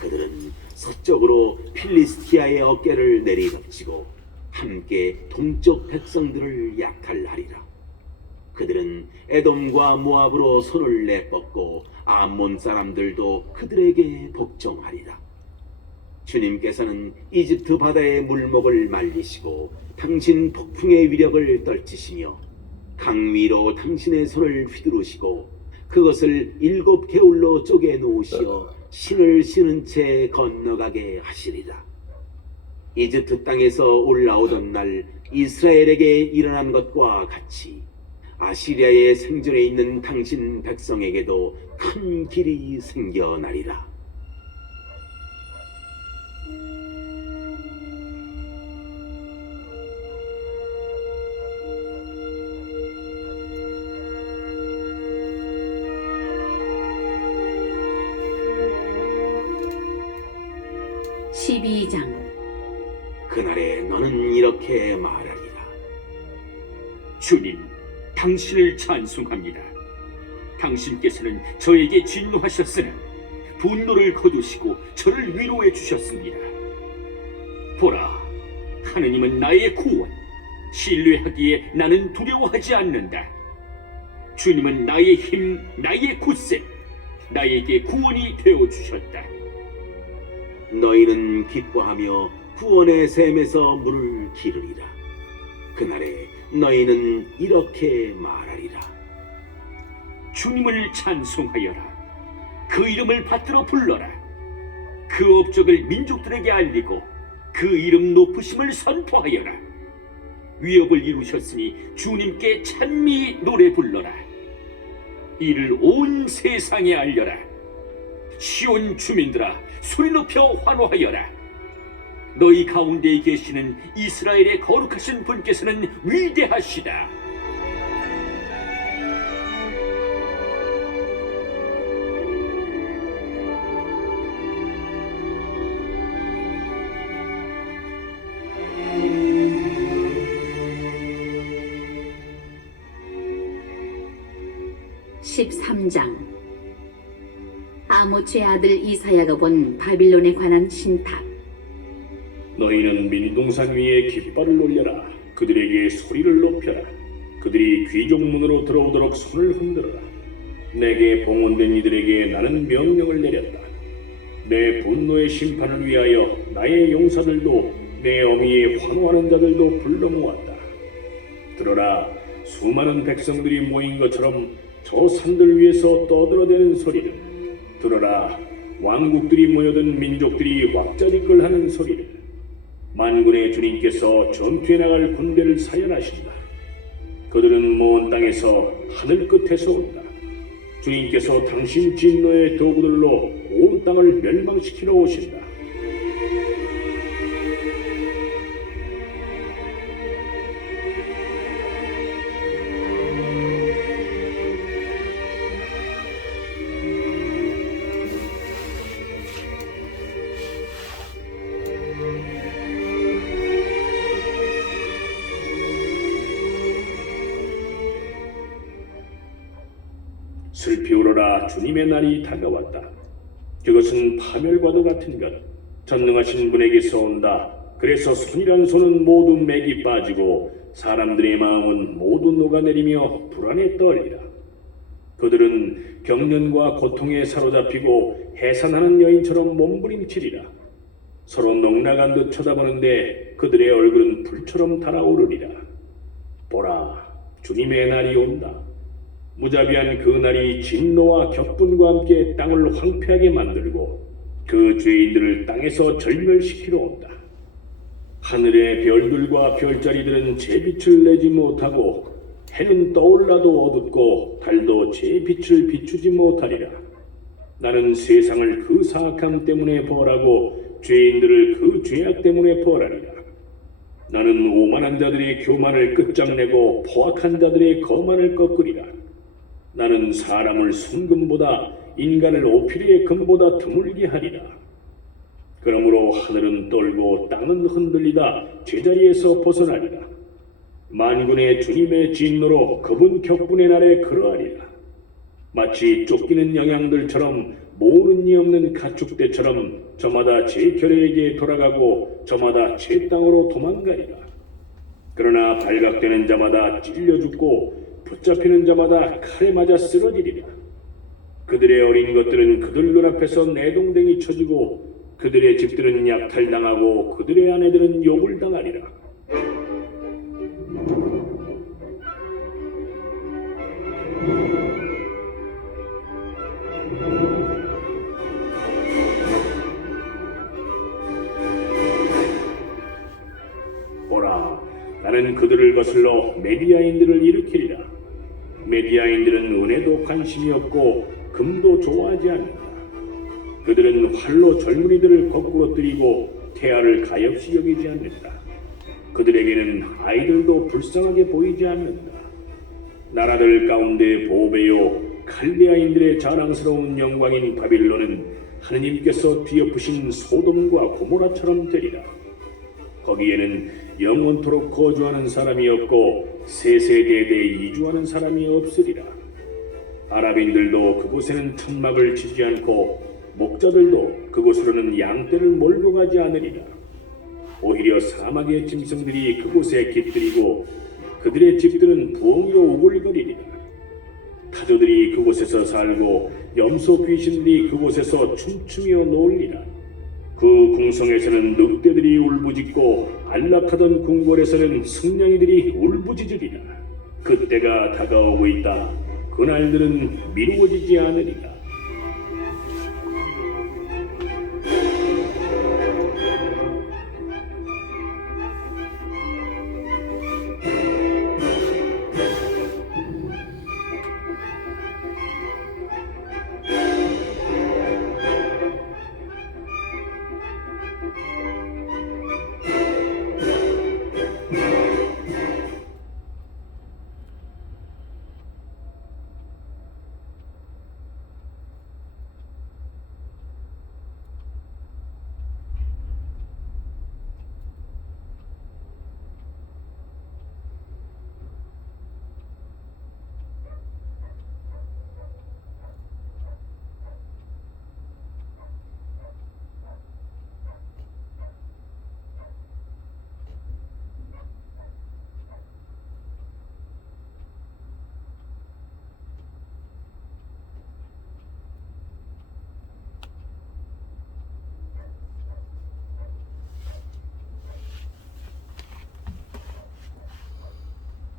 그들은 서쪽으로 필리스티아의 어깨를 내리덮치고 함께 동쪽 백성들을 약탈하리라. 그들은 에돔과 모압으로 손을 내뻗고 암몬 사람들도 그들에게 복종하리라. 주님께서는 이집트 바다의 물목을 말리시고 당신 폭풍의 위력을 떨치시며 강위로 당신의 손을 휘두르시고 그것을 7 개울로 쪼개 놓으시어 신을 신은 채 건너가게 하시리라. 이집트 땅에서 올라오던 날 이스라엘에게 일어난 것과 같이 아시리아의 생존에 있는 당신 백성에게도 큰 길이 생겨나리라. (12장) 그날에 너는 이렇게 말하리라. 주님, 당신을 찬송합니다. 당신께서는 저에게 진노하셨으나 분노를 거두시고 저를 위로해 주셨습니다. 보라, 하느님은 나의 구원, 신뢰하기에 나는 두려워하지 않는다. 주님은 나의 힘, 나의 굳셈, 나에게 구원이 되어주셨다. 너희는 기뻐하며 구원의 샘에서 물을 기르리라. 그날에 너희는 이렇게 말하리라. 주님을 찬송하여라. 그 이름을 받들어 불러라. 그 업적을 민족들에게 알리고 그 이름 높으심을 선포하여라. 위협을 이루셨으니 주님께 찬미 노래 불러라. 이를 온 세상에 알려라. 시온 주민들아, 소리 높여 환호하여라. 너희 가운데에 계시는 이스라엘의 거룩하신 분께서는 위대하시다. (13장) 아모츠의 아들 이사야가 본 바빌론에 관한 신탁. 너희는 민동산 위에 깃발을 올려라. 그들에게 소리를 높여라. 그들이 귀족문으로 들어오도록 손을 흔들어라. 내게 봉헌된 이들에게 나는 명령을 내렸다. 내 분노의 심판을 위하여 나의 용사들도 내 어미에 환호하는 자들도 불러 모았다. 들어라, 수많은 백성들이 모인 것처럼 저 산들 위에서 떠들어대는 소리를. 들어라, 왕국들이 모여든 민족들이 왁자지껄하는 소리를. 만군의 주님께서 전투에 나갈 군대를 사연하신다. 그들은 먼 땅에서 하늘 끝에서 온다. 주님께서 당신 진노의 도구들로 온 땅을 멸망시키러 오신다. 슬피 울어라, 주님의 날이 다가왔다. 그것은 파멸과도 같은 것. 전능하신 분에게서 온다. 그래서 손이란 손은 모두 맥이 빠지고 사람들의 마음은 모두 녹아내리며 불안에 떨리라. 그들은 경련과 고통에 사로잡히고 해산하는 여인처럼 몸부림치리라. 서로 넋나간 듯 쳐다보는데 그들의 얼굴은 불처럼 달아오르리라. 보라, 주님의 날이 온다. 무자비한 그 날이 진노와 격분과 함께 땅을 황폐하게 만들고 그 죄인들을 땅에서 절멸시키러 온다. 하늘의 별들과 별자리들은 제 빛을 내지 못하고 해는 떠올라도 어둡고 달도 제 빛을 비추지 못하리라. 나는 세상을 그 사악함 때문에 벌하고 죄인들을 그 죄악 때문에 벌하리라. 나는 오만한 자들의 교만을 끝장내고 포악한 자들의 거만을 꺾으리라. 나는 사람을 순금보다 인간을 오피리의 금보다 드물게 하리라. 그러므로 하늘은 떨고 땅은 흔들리다 제자리에서 벗어나리라. 만군의 주님의 진노로 그분 격분의 날에 그러하리라. 마치 쫓기는 영양들처럼 모으는 이 없는 가축대처럼 저마다 제 결의에게 돌아가고 저마다 제 땅으로 도망가리라. 그러나 발각되는 자마다 찔려 죽고 붙잡히는 자마다 칼에 맞아 쓰러지리라. 그들의 어린 것들은 그들 눈앞에서 내동댕이 쳐지고 그들의 집들은 약탈당하고 그들의 아내들은 욕을 당하리라. 보라, 나는 그들을 거슬러 메디아인들을 일으키리라. 메디아인들은 은혜도 관심이 없고 금도 좋아하지 않는다. 그들은 활로 젊은이들을 거꾸로 뜨리고 태아를 가엾이 여기지 않는다. 그들에게는 아이들도 불쌍하게 보이지 않는다. 나라들 가운데 보배요 칼데아인들의 자랑스러운 영광인 바빌론은 하느님께서 뒤엎으신 소돔과 고모라처럼 되리라. 거기에는 영원토록 거주하는 사람이 없고 세세대대 이주하는 사람이 없으리라. 아랍인들도 그곳에는 천막을 치지 않고 목자들도 그곳으로는 양떼를 몰고 가지 않으리라. 오히려 사막의 짐승들이 그곳에 깃들이고 그들의 집들은 부엉이로 우글거리리라. 타조들이 그곳에서 살고 염소 귀신들이 그곳에서 춤추며 놀리라. 그 궁성에서는 늑대들이 울부짖고 안락하던 궁궐에서는 승냥이들이 울부짖으리라. 그때가 다가오고 있다. 그날들은 미루어지지 않으리라.